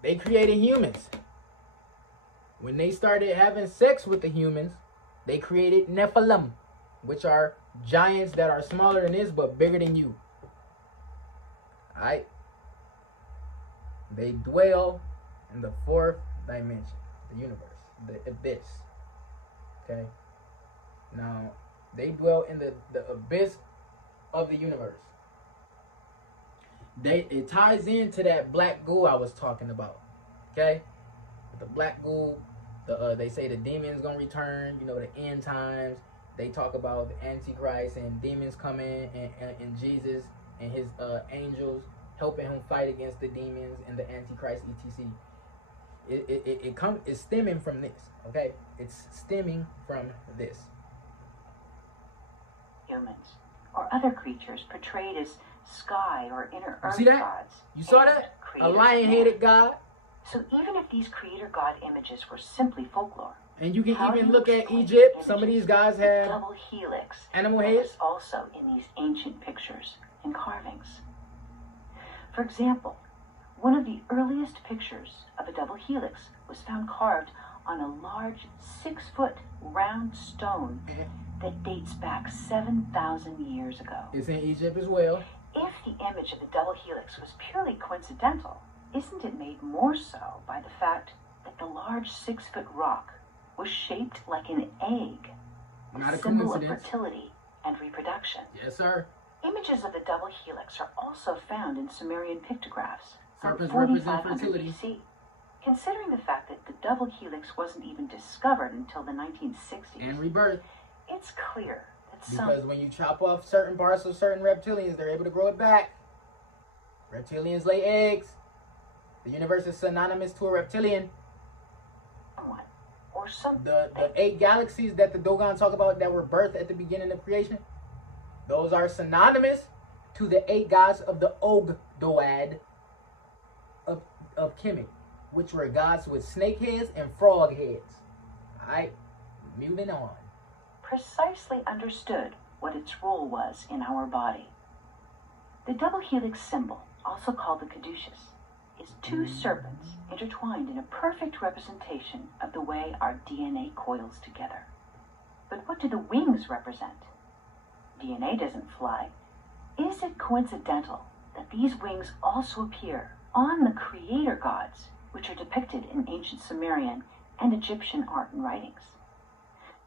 They created humans. When they started having sex with the humans, they created Nephilim, which are giants that are smaller than this but bigger than you. Alright? They dwell in the fourth dimension, the universe, the abyss. Okay? Now, they dwell in the abyss of the universe. It ties into that black goo I was talking about. Okay? The black goo, they say the demon's gonna return, you know, the end times. They talk about the Antichrist and demons coming and Jesus and his angels helping him fight against the demons and the Antichrist, etc. It's stemming from this, okay? It's stemming from this. Humans or other creatures portrayed as sky or inner earth see that? gods. You saw that? A lion-headed god. So even if these creator god images were simply folklore, and you can even look at Egypt. Some of these guys have double helix animal heads also in these ancient pictures and carvings. For example, one of the earliest pictures of a double helix was found carved on a large 6-foot round stone that dates back 7,000 years ago. It's in Egypt as well. If the image of the double helix was purely coincidental, isn't it made more so by the fact that the large 6-foot rock was shaped like an egg, Not a symbol of coincidence. fertility and reproduction? Yes, sir. Images of the double helix are also found in Sumerian pictographs from Serpents represent 4500 fertility. BC. Considering the fact that the double helix wasn't even discovered until the 1960s, And rebirth. it's clear that Because when you chop off certain parts of certain reptilians, they're able to grow it back. Reptilians lay eggs. The universe is synonymous to a reptilian. someone or something The 8 galaxies that the Dogon talk about that were birthed at the beginning of creation, those are synonymous to the 8 gods of the Ogdoad of Kemet, which were gods with snake heads and frog heads. Alright, moving on. precisely understood what its role was in our body. The double helix symbol, also called the caduceus, is 2 serpents intertwined in a perfect representation of the way our DNA coils together. But what do the wings represent? DNA doesn't fly. Is it coincidental that these wings also appear on the creator gods, which are depicted in ancient Sumerian and Egyptian art and writings?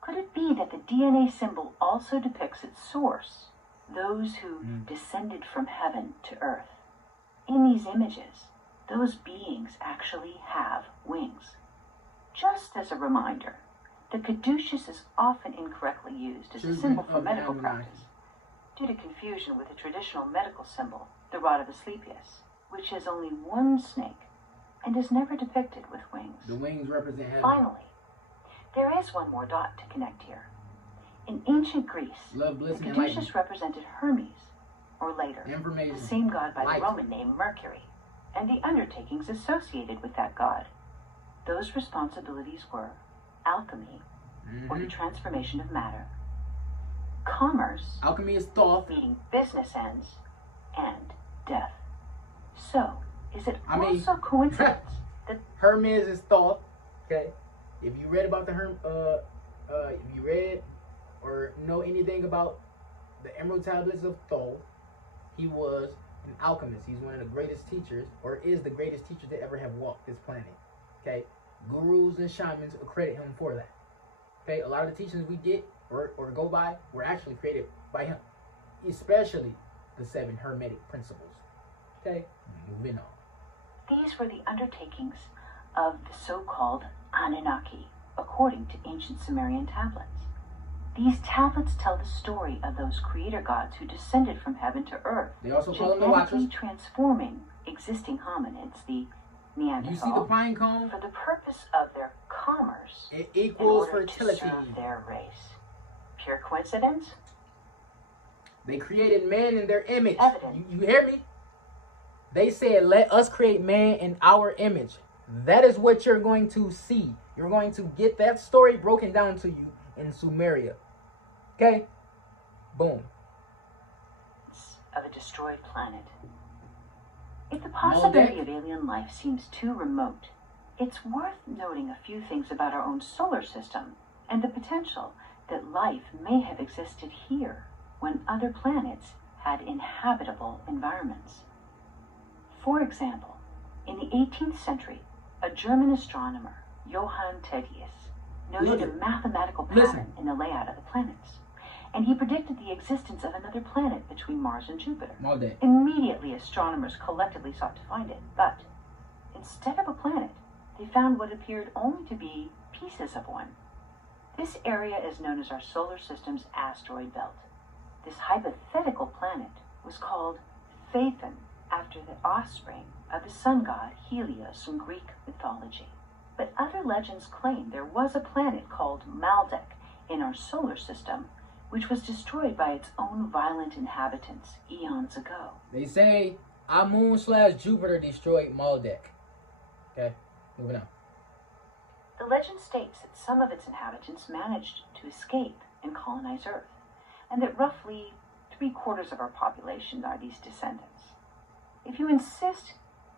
Could it be that the DNA symbol also depicts its source, those who descended from heaven to earth? In these images, those beings actually have wings. Just as a reminder, the caduceus is often incorrectly used as a symbol for medical practice, due to confusion with the traditional medical symbol, the rod of Asclepius, which has only one snake and is never depicted with wings. The wings represent heaven. Finally, there is one more dot to connect here. In ancient Greece, Love, bliss, the and caduceus enlightenment. represented Hermes, or later, Information. the same god by Light. the Roman name Mercury, and the undertakings associated with that god. Those responsibilities were alchemy, or the transformation of matter, commerce, Alchemy is thought. meeting business ends, and death. So, is it I mean- also coincidence that Hermes is thought. Okay, if you read about if you read or know anything about the Emerald Tablets of Thoth, he was an alchemist. He's one of the greatest teachers, or is the greatest teacher to ever have walked this planet. Okay, gurus and shamans accredit him for that. Okay, a lot of the teachings we get or go by were actually created by him, especially the 7 Hermetic principles. Okay, moving on. these were the undertakings of the so-called Anunnaki, according to ancient Sumerian tablets. These tablets tell the story of those creator gods who descended from heaven to earth, They also call them the Watchers. genetically transforming existing hominids, the Neanderthal, You see the pine cone? for the purpose of their commerce, It in equals order fertility. to serve their race. Pure coincidence? They created man in their image. Evident. You hear me? They said, let us create man in our image. That is what you're going to see. You're going to get that story broken down to you in Sumeria. Okay? Boom. Of a destroyed planet. If the possibility Moldeck. of alien life seems too remote, it's worth noting a few things about our own solar system and the potential that life may have existed here when other planets had inhabitable environments. For example, in the 18th century, a German astronomer, Johann Tedius, noted a mathematical pattern in the layout of the planets, and he predicted the existence of another planet between Mars and Jupiter. Moldeck. Immediately, astronomers collectively sought to find it, but instead of a planet, they found what appeared only to be pieces of one. This area is known as our solar system's asteroid belt. This hypothetical planet was called Phaethon, after the offspring of the sun god Helios in Greek mythology. But other legends claim there was a planet called Maldek in our solar system, which was destroyed by its own violent inhabitants eons ago. They say our moon / Jupiter destroyed Maldek. Okay, moving on. The legend states that some of its inhabitants managed to escape and colonize Earth, and that roughly 3/4 of our population are these descendants. If you insist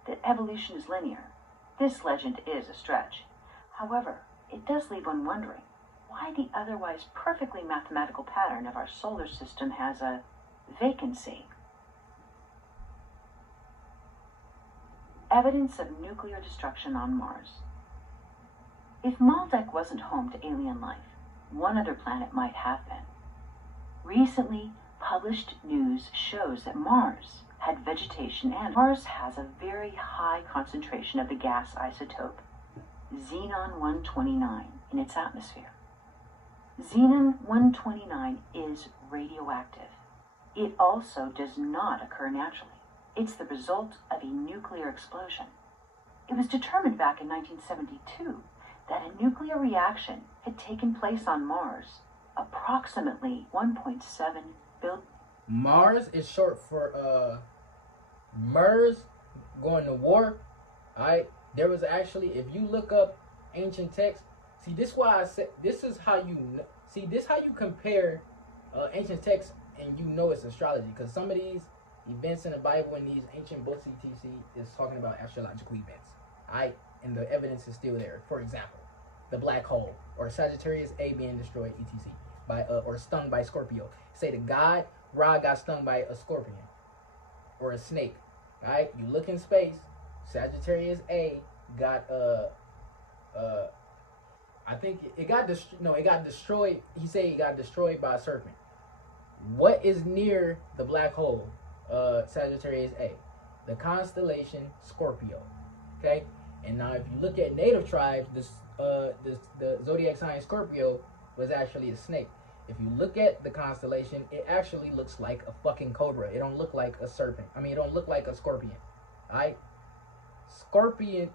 that evolution is linear, this legend is a stretch. However, it does leave one wondering why the otherwise perfectly mathematical pattern of our solar system has a vacancy. Evidence of nuclear destruction on Mars. If Maldek wasn't home to alien life, one other planet might have been. Recently published news shows that Mars had vegetation, and Mars has a very high concentration of the gas isotope xenon-129 in its atmosphere. Xenon-129 is radioactive. It also does not occur naturally. It's the result of a nuclear explosion. It was determined back in 1972 that a nuclear reaction had taken place on Mars approximately 1.7 billion. Mars is short for MERS, going to war. Alright, there was actually, if you look up ancient texts, see, this is why I said this is how you see this how you compare ancient texts, and you know it's astrology, because some of these events in the Bible and these ancient books etc is talking about astrological events. Alright, and the evidence is still there. For example, the black hole or Sagittarius A being destroyed etc by or stung by Scorpio. Say the god Ra got stung by a scorpion or a snake. Alright, you look in space, Sagittarius A got I think it got destroyed. He said it got destroyed by a serpent. What is near the black hole, Sagittarius A? The constellation Scorpio. Okay, and now if you look at native tribes, the zodiac sign Scorpio was actually a snake. If you look at the constellation, it actually looks like a fucking cobra. It don't look like a serpent. I mean, it don't look like a scorpion. Alright? Scorpion,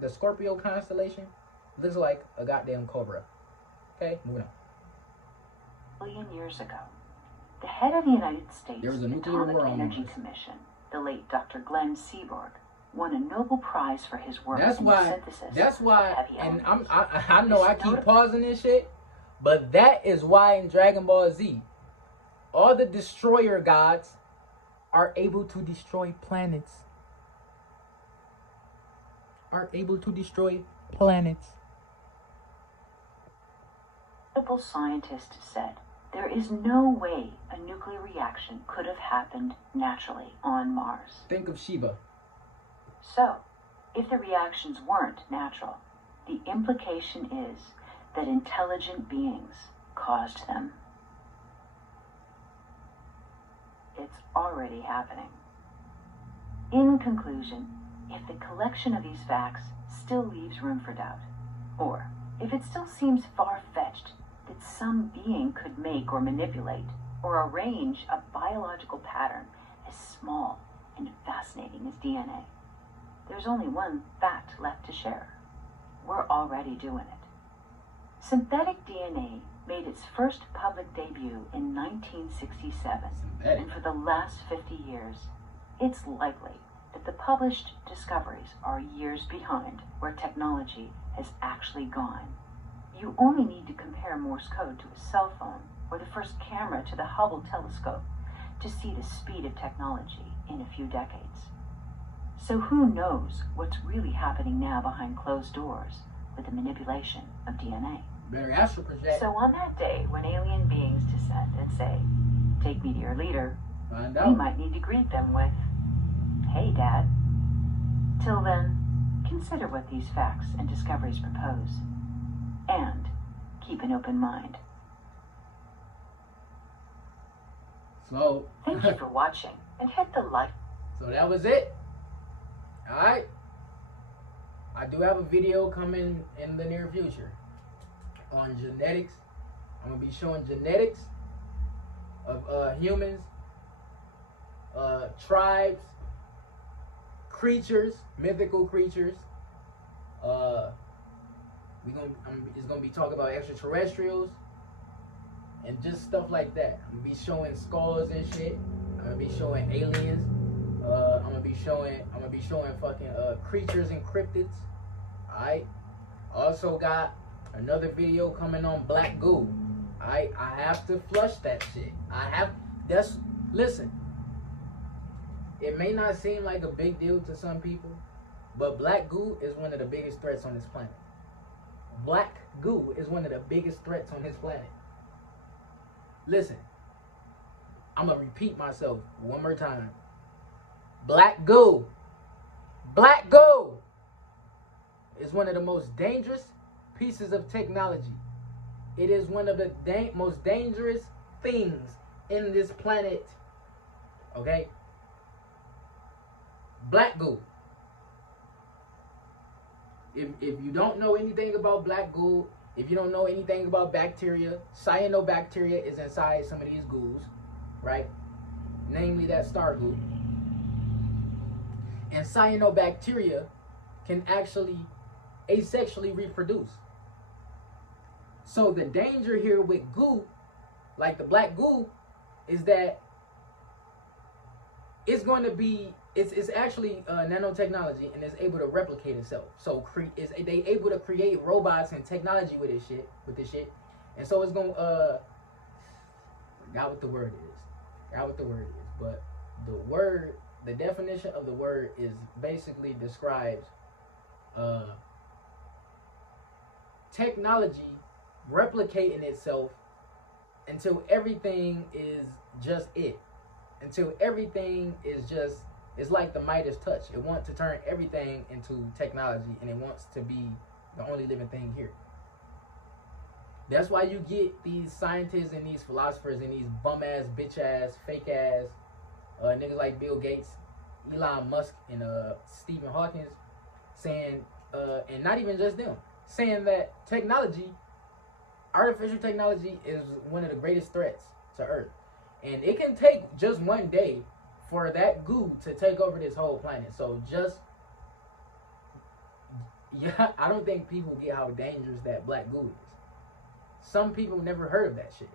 the Scorpio constellation looks like a goddamn cobra. Okay, moving on. Billion years ago, the head of the United States There was a nuclear Atomic war on Energy Mars. Commission, the late Dr. Glenn Seaborg, won a Nobel Prize for his work That's in why. the synthesis That's of why. heavy And elements. I know I keep pausing this shit, but that is why in Dragon Ball Z, all the destroyer gods are able to destroy planets. Are able to destroy planets. Notable scientist said there is no way a nuclear reaction could have happened naturally on Mars. Think of Sheba. So, if the reactions weren't natural, the implication is that intelligent beings caused them. It's already happening. In conclusion, if the collection of these facts still leaves room for doubt, or If it still seems far-fetched that some being could make or manipulate or arrange a biological pattern as small and fascinating as DNA, there's only one fact left to share. We're already doing it. Synthetic DNA made its first public debut in 1967, and for the last 50 years, it's likely that the published discoveries are years behind where technology has actually gone. You only need to compare Morse code to a cell phone or the first camera to the Hubble telescope to see the speed of technology in a few decades. So who knows what's really happening now behind closed doors with the manipulation of DNA? Better astral project. So on that day when alien beings descend and say, "Take me to your leader," Find we out. might need to greet them with, "Hey, Dad." Till then, consider what these facts and discoveries propose, and keep an open mind. So, Thank you for watching, and hit the like. so that was it. Alright. I do have a video coming in the near future on genetics. I'm going to be showing genetics of humans, tribes, creatures, mythical creatures. It's gonna be talking about extraterrestrials and just stuff like that. I'm gonna be showing skulls and shit. I'm gonna be showing aliens. I'm gonna be showing fucking creatures and cryptids. Alright. Also got another video coming on black goo. I have to flush that shit. Listen. It may not seem like a big deal to some people, but black goo is one of the biggest threats on this planet. Black goo is one of the biggest threats on this planet. Listen, I'm gonna repeat myself one more time. Black goo is one of the most dangerous pieces of technology. It is one of the most dangerous things in this planet. Okay? Black goo. If you don't know anything about black goo, if you don't know anything about bacteria, cyanobacteria is inside some of these goos, right? Namely that star goo. And cyanobacteria can actually asexually reproduce. So the danger here with goo, like the black goo, is that it's going to be, it's actually nanotechnology, and it's able to replicate itself. So they able to create robots and technology with this shit. And so it's going to, forgot what the word is. But the definition of the word is basically describes technology replicating itself until everything is just it. Until everything is just, it's like the Midas touch. It wants to turn everything into technology, and it wants to be the only living thing here. That's why you get these scientists and these philosophers and these bum-ass, bitch-ass, fake-ass niggas like Bill Gates, Elon Musk, and Stephen Hawking saying, and not even just them, saying that artificial technology is one of the greatest threats to Earth. And it can take just one day for that goo to take over this whole planet. So I don't think people get how dangerous that black goo is. Some people never heard of that shit.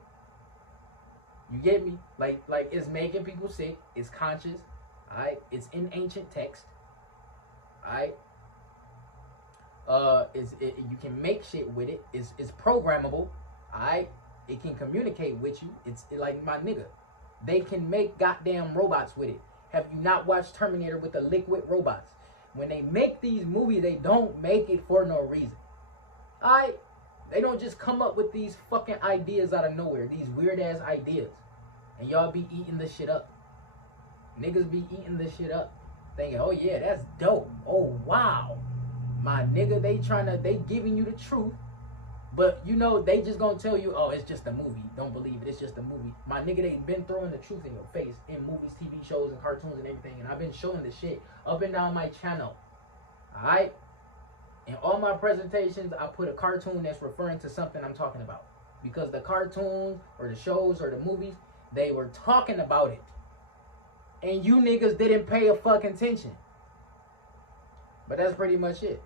You get me? Like it's making people sick. It's conscious. Alright? It's in ancient text. Alright? You can make shit with it. It's programmable. Alright? It can communicate with you. It's like my nigga. They can make goddamn robots with it. Have you not watched Terminator with the liquid robots? When they make these movies, they don't make it for no reason. Alright? They don't just come up with these fucking ideas out of nowhere. These weird ass ideas. And y'all be eating this shit up. Niggas be eating this shit up. Thinking, oh yeah, that's dope. Oh wow. My nigga, they giving you the truth. But you know, they just gonna tell you, oh, it's just a movie. Don't believe it, it's just a movie. My nigga, they been throwing the truth in your face in movies, TV shows, and cartoons and everything. And I've been showing the shit up and down my channel. Alright? In all my presentations, I put a cartoon that's referring to something I'm talking about. Because the cartoons or the shows or the movies, they were talking about it. And you niggas didn't pay a fucking attention. But that's pretty much it.